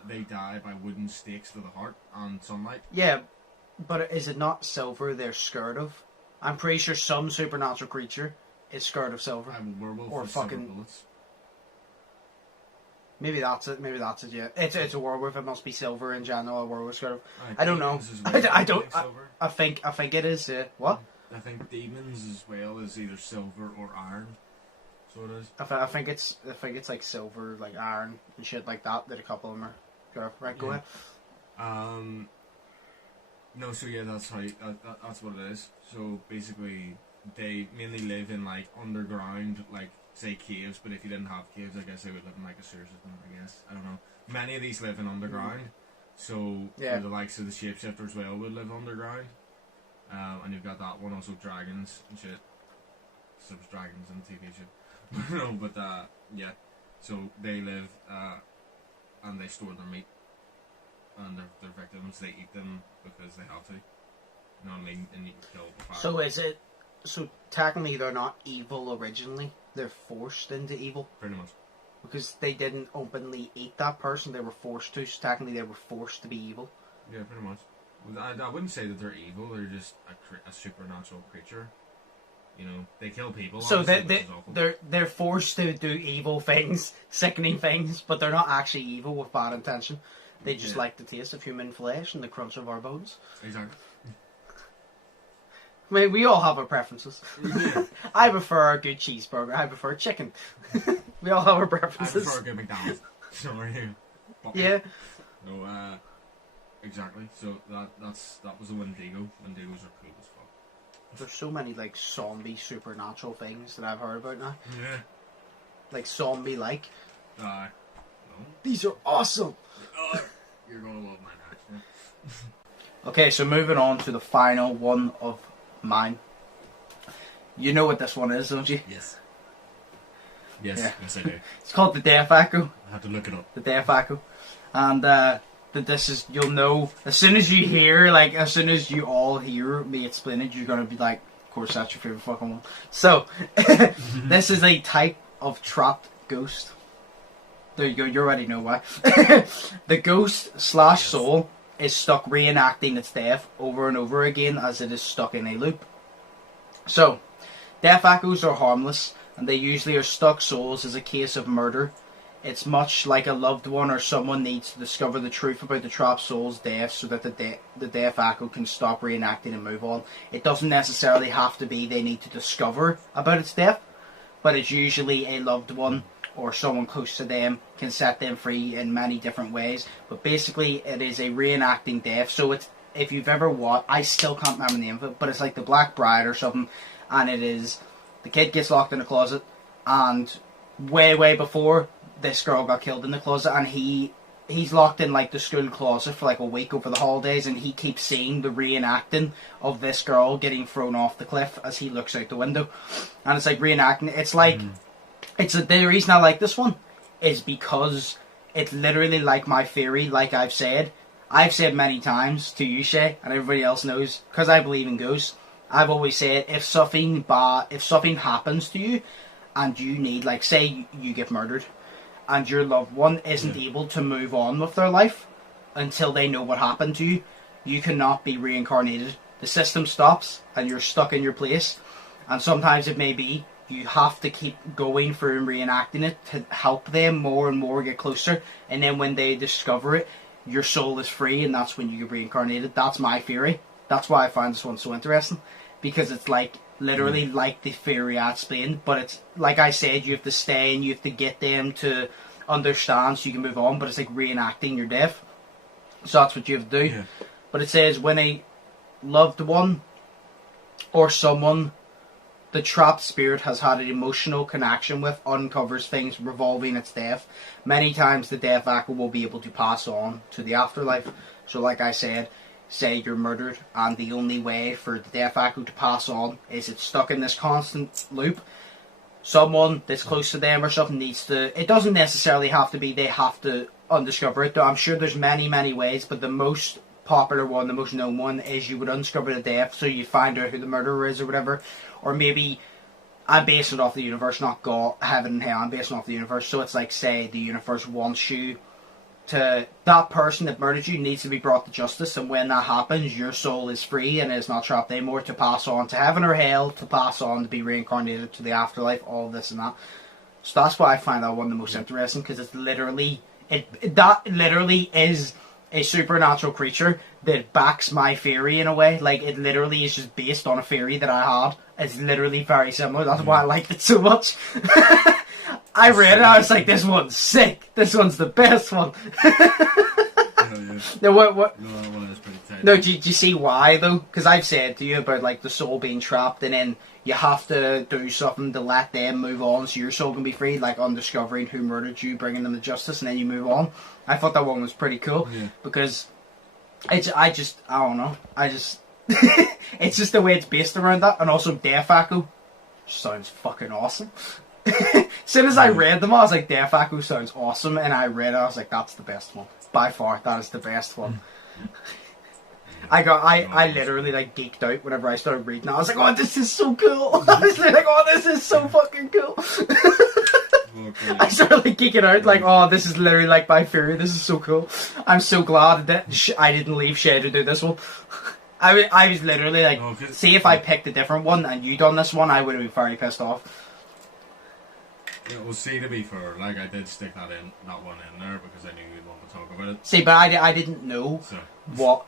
they die by wooden stakes to the heart on sunlight. Yeah, but is it not silver they're scared of? I'm pretty sure some supernatural creature is scared of silver. I'm a werewolf or with fucking silver bullets. Maybe that's it. Yeah, it's a werewolf. It must be silver in general. A werewolf scared of. I don't know. I don't. I think it is. What? I think demons as well is either silver or iron. So it is. I think it's like silver, like iron and shit like that. That a couple of them are. Right, go ahead. No, so yeah, that's right. That's what it is. So basically, they mainly live in like underground, like say caves. But if you didn't have caves, I guess they would live in like a sewer system. I guess I don't know. Many of these live in underground. So the likes of the shapeshifters as well would live underground. And you've got that one also, dragons and shit. So there's dragons in the TV show. No, but yeah. So they live and they store their meat. And their victims, they eat them because they have to. You know what I mean? And you can kill the fire. So technically they're not evil originally. They're forced into evil. Pretty much. Because they didn't openly eat that person, they were forced to. So technically they were forced to be evil. Yeah, pretty much. I wouldn't say that they're evil. They're just a supernatural creature. They kill people. So they're forced to do evil things, sickening things, but they're not actually evil with bad intention. They just like the taste of human flesh and the crunch of our bones. Exactly. I mean, we all have our preferences. Yeah. I prefer a good cheeseburger. I prefer chicken. We all have our preferences. I prefer a good McDonald's. Sorry. Yeah. No, exactly. So that was a Wendigo. Wendigos are cool as fuck. There's so many like zombie supernatural things that I've heard about now. Yeah. Like zombie-like. No. These are awesome. You're gonna love mine actually. Okay, so moving on to the final one of mine. You know what this one is, don't you? Yes. Yes, Yeah. yes I do. It's called the Death Echo. I had to look it up. The Death Echo. And this is, you'll know, as soon as you all hear me explain it, you're going to be like, of course that's your favourite fucking one. So, this is a type of trapped ghost. There you go, you already know why. The ghost / soul is stuck reenacting its death over and over again as it is stuck in a loop. So, death echoes are harmless, and they usually are stuck souls as a case of murder. It's much like a loved one or someone needs to discover the truth about the trapped soul's death so that the death echo can stop reenacting and move on. It doesn't necessarily have to be they need to discover about its death, but it's usually a loved one or someone close to them can set them free in many different ways. But basically, it is a reenacting death. So it's, if you've ever watched, I still can't remember the name of it, but it's like The Black Bride or something, and it is, the kid gets locked in a closet, and way before this girl got killed in the closet, and he's locked in like the school closet for like a week over the holidays, and he keeps seeing the reenacting of this girl getting thrown off the cliff as he looks out the window, and it's like reenacting. It's like the reason I like this one is because it's literally like my theory. Like I've said many times to you, Shay, and everybody else knows, because I believe in ghosts. I've always said if something happens to you, and you need, like, say you get murdered, and your loved one isn't able to move on with their life until they know what happened to you, you cannot be reincarnated. The system stops, and you're stuck in your place. And sometimes it may be you have to keep going through and reenacting it to help them more and more get closer. And then when they discover it, your soul is free, and that's when you get reincarnated. That's my theory. That's why I find this one so interesting, because it's like literally like the theory I explained, but it's like I said, you have to stay and you have to get them to understand so you can move on, but it's like reenacting your death. So that's what you have to do. Yeah. But it says when a loved one or someone the trapped spirit has had an emotional connection with uncovers things revolving its death, many times the death echo will be able to pass on to the afterlife. So like I said, say you're murdered, and the only way for the death echo to pass on is it's stuck in this constant loop. Someone that's close to them or something needs to, it doesn't necessarily have to be they have to undiscover it, though I'm sure there's many ways, but the most popular one, the most known one, is you would undiscover the death, so you find out who the murderer is or whatever. Or maybe, I'm basing it off the universe, not God, heaven and hell, I'm basing it off the universe. So it's like, say the universe wants you to, that person that murdered you needs to be brought to justice, and when that happens, your soul is free and is not trapped anymore to pass on to heaven or hell, to pass on to be reincarnated to the afterlife, all this and that. So that's why I find that one the most interesting, because it's literally, that literally is a supernatural creature that backs my theory in a way. Like, it literally is just based on a theory that I had. It's literally very similar. That's why I liked it so much. I read it, I was like, this one's sick. This one's the best one. No, what? No, that one is pretty tight. No, do you see why, though? Because I've said to you about, like, the soul being trapped, and then you have to do something to let them move on so your soul can be free, like undiscovering who murdered you, bringing them to justice, and then you move on. I thought that one was pretty cool, because I don't know. It's just the way it's based around that, and also Death Echo sounds fucking awesome. As soon as I read them, I was like, Death Echo sounds awesome, and I read it, I was like, that's the best one. By far, that is the best one. I literally like geeked out whenever I started reading it. I was like, oh, this is so cool. I was like, oh, this is so fucking cool. I started like geeking out, like, oh, this is literally like my theory. This is so cool. I'm so glad that I didn't leave Shay to do this one. I was literally like, see if I picked a different one and you done this one, I would have been very pissed off. Yeah, well, see, to be fair, like, I did stick that one in there because I knew you'd want to talk about it. See, but I didn't know So. what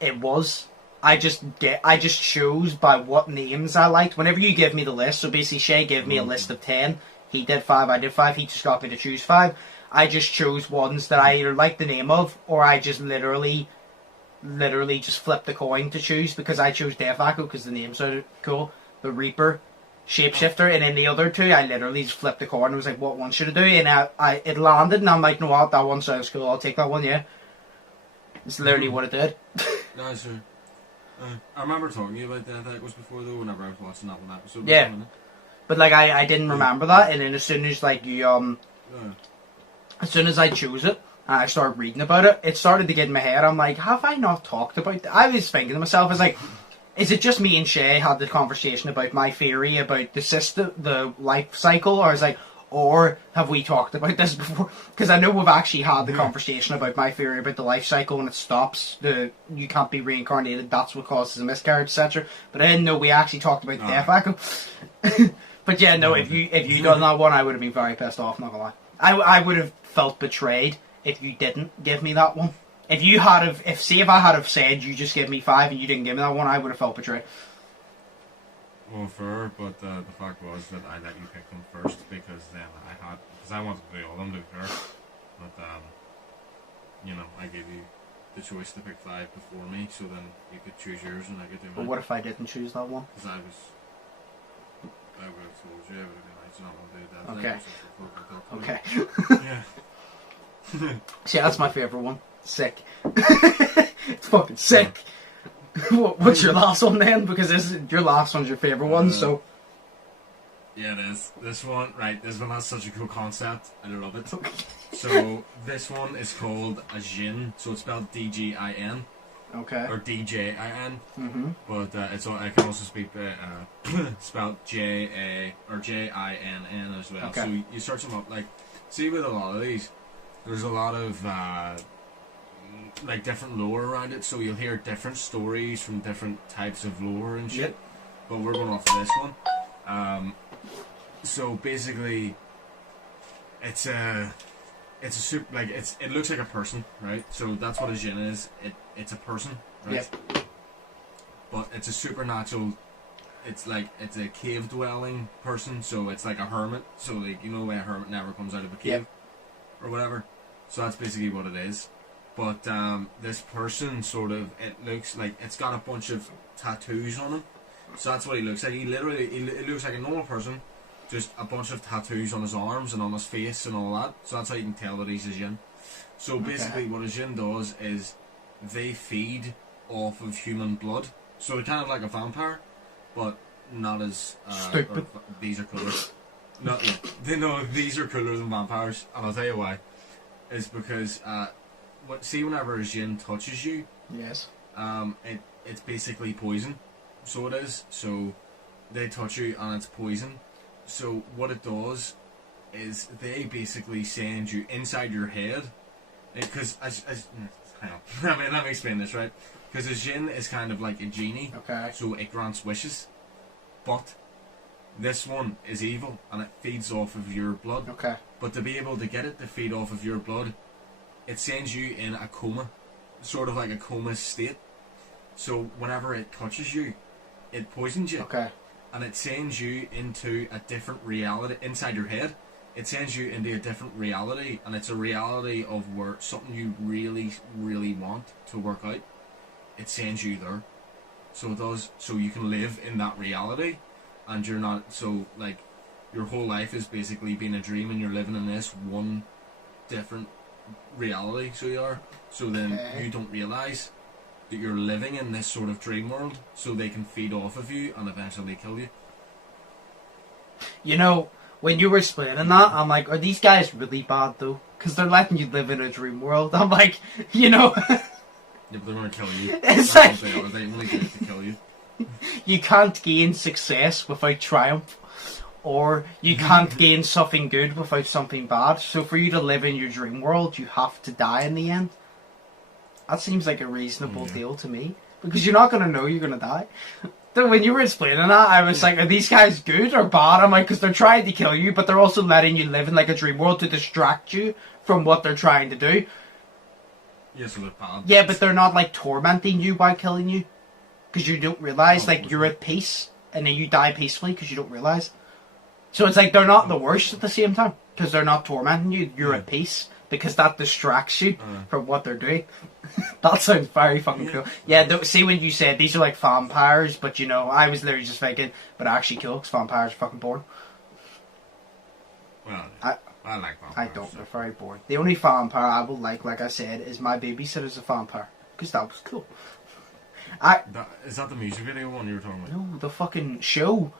it was. I just chose by what names I liked. Whenever you give me the list, so basically Shay gave me a list of 10. He did 5, I did 5. He just got me to choose 5. I just chose ones that I either liked the name of, or I just literally just flipped the coin to choose, because I chose Death Echo because the name sounded cool. The Reaper, Shapeshifter, and then the other two, I literally just flipped the coin and was like, what one should I do? And it landed, and I'm like, no, what, that one sounds cool, I'll take that one, yeah. It's literally what it did. No, sure. I remember talking to you about Death Echoes before, though, whenever I was watching that one episode. Yeah. But, like, I didn't remember that, and then as soon as, like, as soon as I chose it, and I started reading about it, it started to get in my head. I'm like, have I not talked about that? I was thinking to myself, I was like, is it just me and Shay had the conversation about my theory about the system, the life cycle, or I was like, or have we talked about this before? Because I know we've actually had the conversation about my theory about the life cycle, and it stops, you can't be reincarnated, that's what causes a miscarriage, etc. But I didn't know we actually talked about the Death Echo. But yeah, no, if you done that one, I would have been very pissed off, not gonna lie. I would have felt betrayed if you didn't give me that one. If I had have said you just gave me 5 and you didn't give me that one, I would have felt betrayed. Well, fair, but the fact was that I let you pick them first because then because I wanted to do all of them to be fair. But I gave you the choice to pick 5 before me, so then you could choose yours and I could do mine. But what if I didn't choose that one? Because I would have told you, I would have been nice, not want to do that. Okay. Yeah. See, that's my favourite one. Sick. It's fucking sick. What's your last one then? Because your last one's your favourite one, so... Yeah, it is. This one has such a cool concept. I love it. So, this one is called a Jin, so it's spelled D-G-I-N. Okay. Or D-J-I-N. Mm-hmm. But I can also speak spelled J-A or J-I-N-N as well. Okay. So you search them up. Like, see with a lot of these, there's a lot of different lore around it. So you'll hear different stories from different types of lore and shit. Yep. But we're going off of this one. So basically, it's a super, like it looks like a person, right? So that's what a Jin is. It's a person, right? Yep. But it's a supernatural. It's a cave dwelling person. So it's like a hermit. So like a hermit never comes out of a cave, yep, or whatever. So that's basically what it is. But this person it looks like it's got a bunch of tattoos on him. So that's what he looks like. He looks like a normal person. Just a bunch of tattoos on his arms and on his face and all that. So that's how you can tell that he's a Jin. So basically what a Jin does is they feed off of human blood. So they're kind of like a vampire, but not as... stupid. These are cooler. These are cooler than vampires. And I'll tell you why. Is because whenever a Jin touches you, yes, it's basically poison. So it is. So they touch you and it's poison. So what it does is they basically send you inside your head, because hang on, let me explain this, right? Because a Jin is kind of like a genie, okay, so it grants wishes, but this one is evil and it feeds off of your blood. Okay. But to be able to get it to feed off of your blood, it sends you in a coma, sort of like a coma state. So whenever it touches you, it poisons you. Okay. And it sends you into a different reality inside your head. It sends you into a different reality, and it's a reality of where something you really, really want to work out. It sends you there. So it does. So you can live in that reality, and you're not. So like, your whole life is basically being a dream, and you're living in this one different reality. So you are. So then you don't realize that you're living in this sort of dream world, so they can feed off of you and eventually kill you. When you were explaining that, I'm like, are these guys really bad though? Because they're letting you live in a dream world. I'm like, Yeah, but they're going to kill you. It's like... They only do it to kill you. You can't gain success without triumph. Or you can't gain something good without something bad. So for you to live in your dream world, you have to die in the end. That seems like a reasonable deal to me. Because you're not going to know you're going to die. when you were explaining that, I was like, are these guys good or bad? I'm like, because they're trying to kill you, but they're also letting you live in like a dream world to distract you from what they're trying to do. Yeah, so they're bad. Yeah, but they're not like tormenting you by killing you, because you don't realize like you're at peace, and then you die peacefully because you don't realize. So it's like they're not the worst at the same time, because they're not tormenting you. You're at peace because that distracts you from what they're doing. That sounds very fucking cool. Yeah, see when you said these are like vampires, but you know, I was literally just thinking, but actually cool, because vampires are fucking boring. Well, I like vampires. I don't, they're very boring. The only vampire I will like I said, is My Babysitter's a Vampire, because that was cool. Is that the music video one you were talking about? No, the fucking show.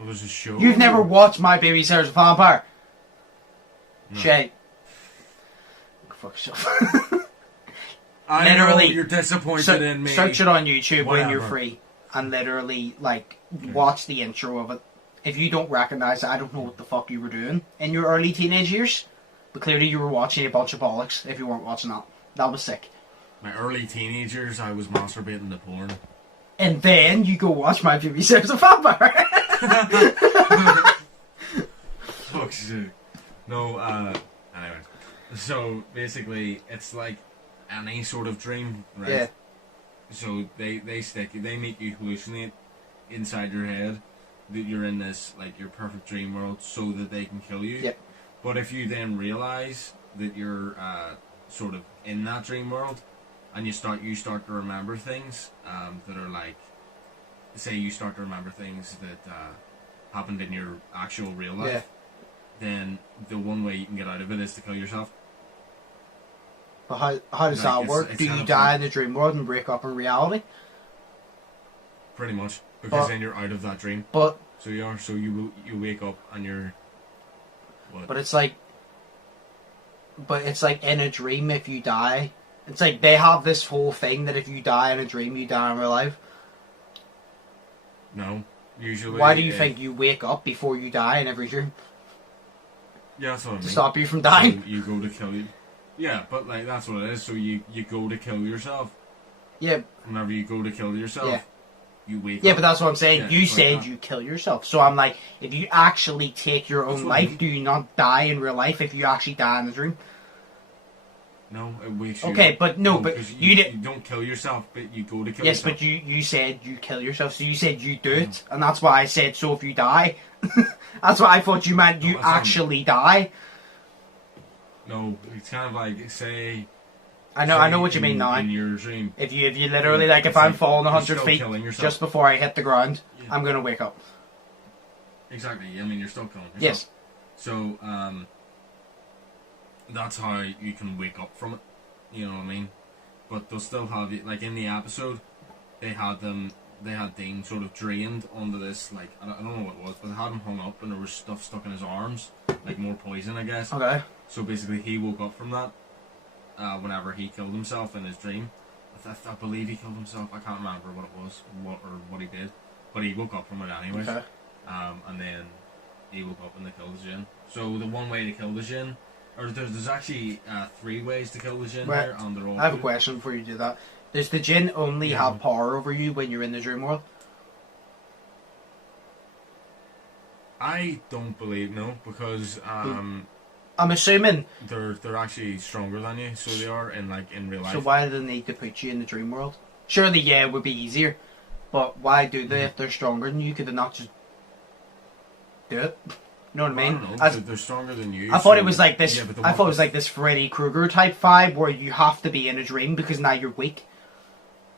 Oh, there's a show? You've never watched My Babysitter's a Vampire? No. Shay. Go fuck yourself. I literally, know you're disappointed in me. Search it on YouTube when you're free, and literally, like, watch the intro of it. If you don't recognise it, I don't know what the fuck you were doing in your early teenage years, but clearly you were watching a bunch of bollocks if you weren't watching that. That was sick. My early teenage years, I was masturbating to porn. And then you go watch My Babysitter's a Vampire. Fuck shit. No, anyway. So, basically, it's like any sort of dream, right? Yeah. So, they make you hallucinate inside your head that you're in this, like, your perfect dream world so that they can kill you. Yep. But if you then realise that you're, sort of in that dream world, and you start to remember things, that are like, say you start to remember things that, happened in your actual real life, then the one way you can get out of it is to kill yourself. But how does that work? Do you die in the dream world and break up in reality? Pretty much, because then you're out of that dream. But so you are. So you wake up and you're. What? But it's like in a dream. If you die, it's like they have this whole thing that if you die in a dream, you die in real life. No, usually. Why do you think you wake up before you die in every dream? Yeah, that's what I mean. To stop you from dying. So you go to kill you. Yeah, but like that's what it is. So you go to kill yourself. Yeah. Whenever you go to kill yourself, you wake up. Yeah, but that's what I'm saying. Yeah, you said you kill yourself. So I'm like, if you actually take your own life, do you not die in real life if you actually die in the dream? No, it wakes you Okay, up. but you don't kill yourself, but you go to kill yourself. Yes, but you said you kill yourself, so you said you do it, and that's why I said, so if you die. That's what I thought you meant, you actually die. No, it's kind of like, say... I know what you mean now. In your dream. If you literally, like, if I'm falling 100 feet just before I hit the ground, I'm going to wake up. Exactly, I mean, you're still killing yourself. Yes. So, that's how you can wake up from it, you know what I mean? But they'll still have you, like in the episode, they had Dean sort of drained onto this, like, I don't know what it was, but they had him hung up and there was stuff stuck in his arms, like more poison, I guess. Okay. So basically he woke up from that, whenever he killed himself in his dream. I believe he killed himself, I can't remember what it was, what he did, but he woke up from it anyways. Okay. And then he woke up and they killed the Jinn. So the one way to kill the Jinn, or there's actually 3 ways to kill the Jinn here, and they're all I have a question before you do that. Does the Jinn only have power over you when you're in the dream world? I don't believe, no, because I'm assuming they're actually stronger than you, so they are in real life. So why do they need to put you in the dream world? Surely, it would be easier, but why do they if they're stronger than you? Could they not just do it? You know what I mean? I don't know. They're stronger than you. I thought it was like this. Yeah, I thought it was like this Freddy Krueger type vibe where you have to be in a dream because now you're weak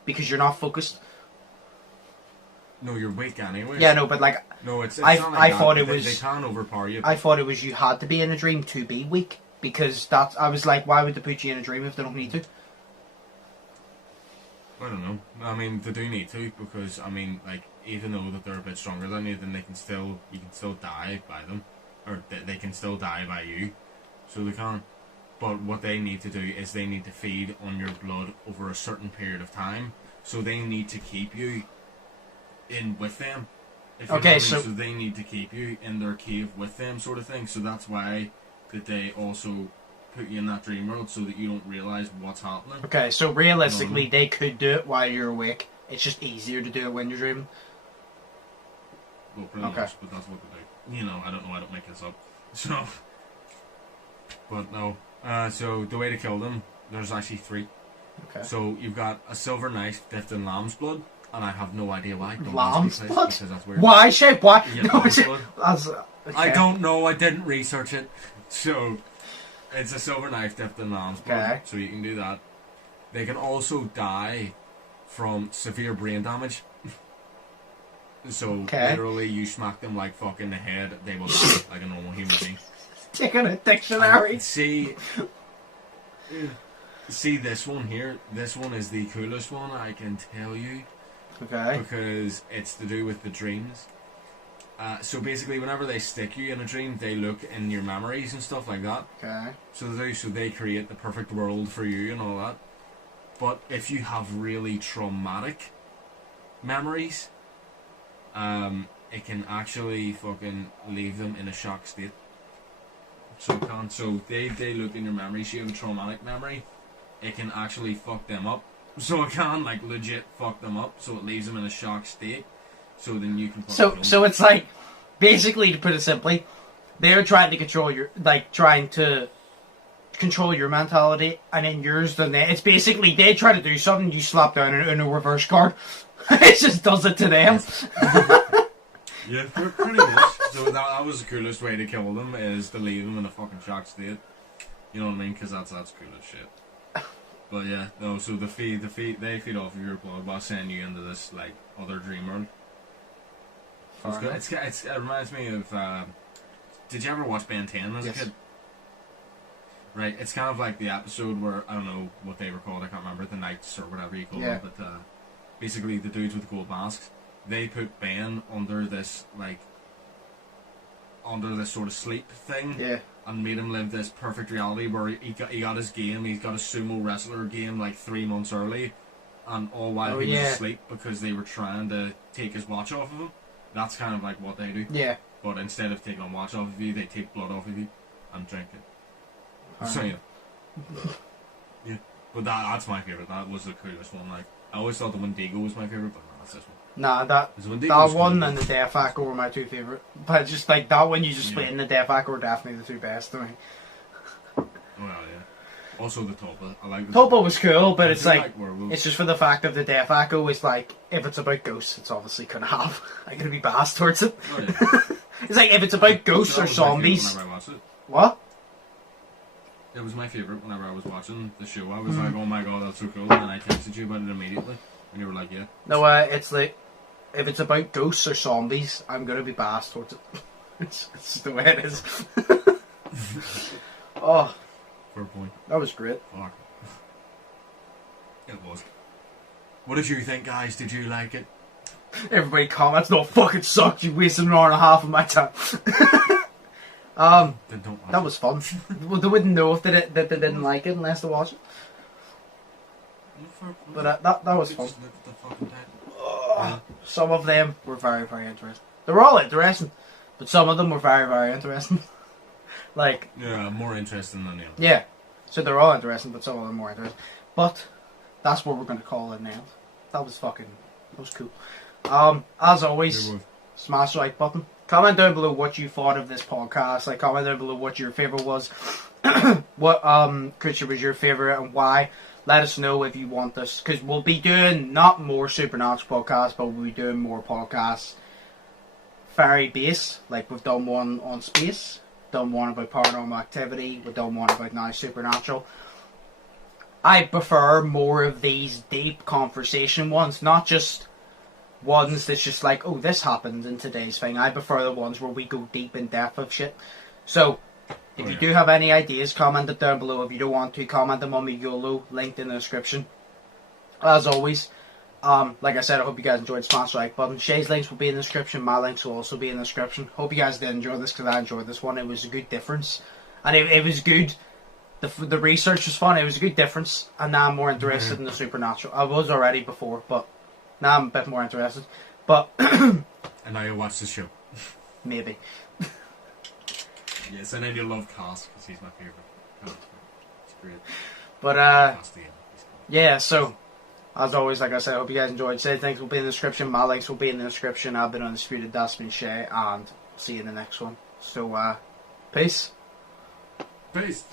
because you're not focused. No, you're weak anyway. Yeah, no, but like no, it's I not like thought that. it was. They can overpower you. I thought it was you had to be in a dream to be weak because that. I was like, why would they put you in a dream if they don't need to? I don't know. I mean, they do need to because I mean, like, even though that they're a bit stronger than you, then you can still die by them, or they can still die by you, so they can. But what they need to do is they need to feed on your blood over a certain period of time, so they need to keep you in with them. If you know what I mean. So they need to keep you in their cave with them, sort of thing. So that's why that they also put you in that dream world so that you don't realise what's happening. Okay, so realistically, they could do it while you're awake, It's just easier to do it when you're dreaming. Well, pretty much, but that's what they do. You know, I don't know, I don't make this up. So, but no. So the way to kill them, there's actually 3. Okay. So you've got a silver knife dipped in lamb's blood, and I have no idea why. Don't Lamb's ask me, blood? because that's weird. Why, Shape? Why? Yeah, No, lamb's blood. okay. I don't know. I didn't research it. So it's a silver knife dipped in lamb's blood. Okay. So you can do that. They can also die from severe brain damage. So literally, you smack them like fuck in the head, they will die like a normal human being. Taking a dictionary. See this one here. This one is the coolest one, I can tell you. Okay. Because it's to do with the dreams. So basically, whenever they stick you in a dream, they look in your memories and stuff like that. Okay. So they create the perfect world for you and all that. But if you have really traumatic memories, it can actually fucking leave them in a shock state. So it can. So they look in your memories. You have a traumatic memory, it can actually fuck them up. So it can like legit fuck them up. So it leaves them in a shock state. So then you can. So it's like, basically, to put it simply, they're trying to control your mentality, and then yours. Then it's basically they try to do something, you slap down in a reverse card. It just does it to them. Yeah, pretty much. So that was the coolest way to kill them, is to leave them in a fucking shock state. You know what I mean? Because that's cool as shit. But yeah, no. So they feed off of your blood by sending you into this like other dream world. So it reminds me of. Did you ever watch Ben 10 as a kid? Right, it's kind of like the episode where, I don't know what they were called, I can't remember, the Knights or whatever you call them, but basically the dudes with the gold masks, they put Ben under this sort of sleep thing, and made him live this perfect reality where he got his game, he's got a sumo wrestler game like 3 months early, and all while he was asleep because they were trying to take his watch off of him. That's kind of like what they do. Yeah. But instead of taking a watch off of you, they take blood off of you and drink it. So yeah, but that's my favourite. That was the coolest one. Like, I always thought the Wendigo was my favourite, but no, that's this one. Nah, that one and the Death Echo were my 2 favourite. But just like that one, you just split in the Death Echo were definitely the 2 best to me. Well, yeah. Also the Topa. I like the Topa was cool, but it's like it's just for the fact of the Death Echo is like, if it's about ghosts, it's obviously gonna have I'm gonna be biased towards it. Oh, yeah. It's like if it's about ghosts or zombies. What? It was my favourite whenever I was watching the show. I was like, oh my god, that's so cool. And then I texted you about it immediately. And you were like, yeah. No, it's like, if it's about ghosts or zombies, I'm going to be biased towards it. It's just the way it is. Oh. Fair point. That was great. Fuck. It was. What did you think, guys? Did you like it? Everybody comments, no, fucking sucked. You wasted an hour and a half of my time. That was fun. Well, they wouldn't know if they didn't like it unless they watched it. But that was fun. Some of them were very, very interesting. They were all interesting, but some of them were very, very interesting. Like, yeah, more interesting than the others. Yeah, so they're all interesting, but some of them more interesting. But that's what we're going to call it now. That was cool. As always, smash the like button. Comment down below what you thought of this podcast. Like, comment down below what your favourite was. What creature was your favourite and why. Let us know if you want this. Because we'll be doing not more Supernatural podcasts, but we'll be doing more podcasts fairy based. Like, we've done one on space. Done one about paranormal activity. We've done one about now Supernatural. I prefer more of these deep conversation ones. Not just ones that's just like, oh, this happened in today's thing. I prefer the ones where we go deep in depth of shit. So, if you do have any ideas, comment it down below. If you don't want to, comment them on my YOLO, linked in the description. As always, like I said, I hope you guys enjoyed. Smash the like button. Shay's links will be in the description. My links will also be in the description. Hope you guys did enjoy this, because I enjoyed this one. It was a good difference. And it was good. The research was fun. It was a good difference. And now I'm more interested in the Supernatural. I was already before, but now I'm a bit more interested. But and now you'll watch the show. Maybe. Yes, and then you'll love Cass, because he's my favourite. It's great. But yeah, so As always, like I said, I hope you guys enjoyed. Say things will be in the description. My links will be in the description. I've been Undisputed, that's been Shay, and see you in the next one. So, peace. Peace.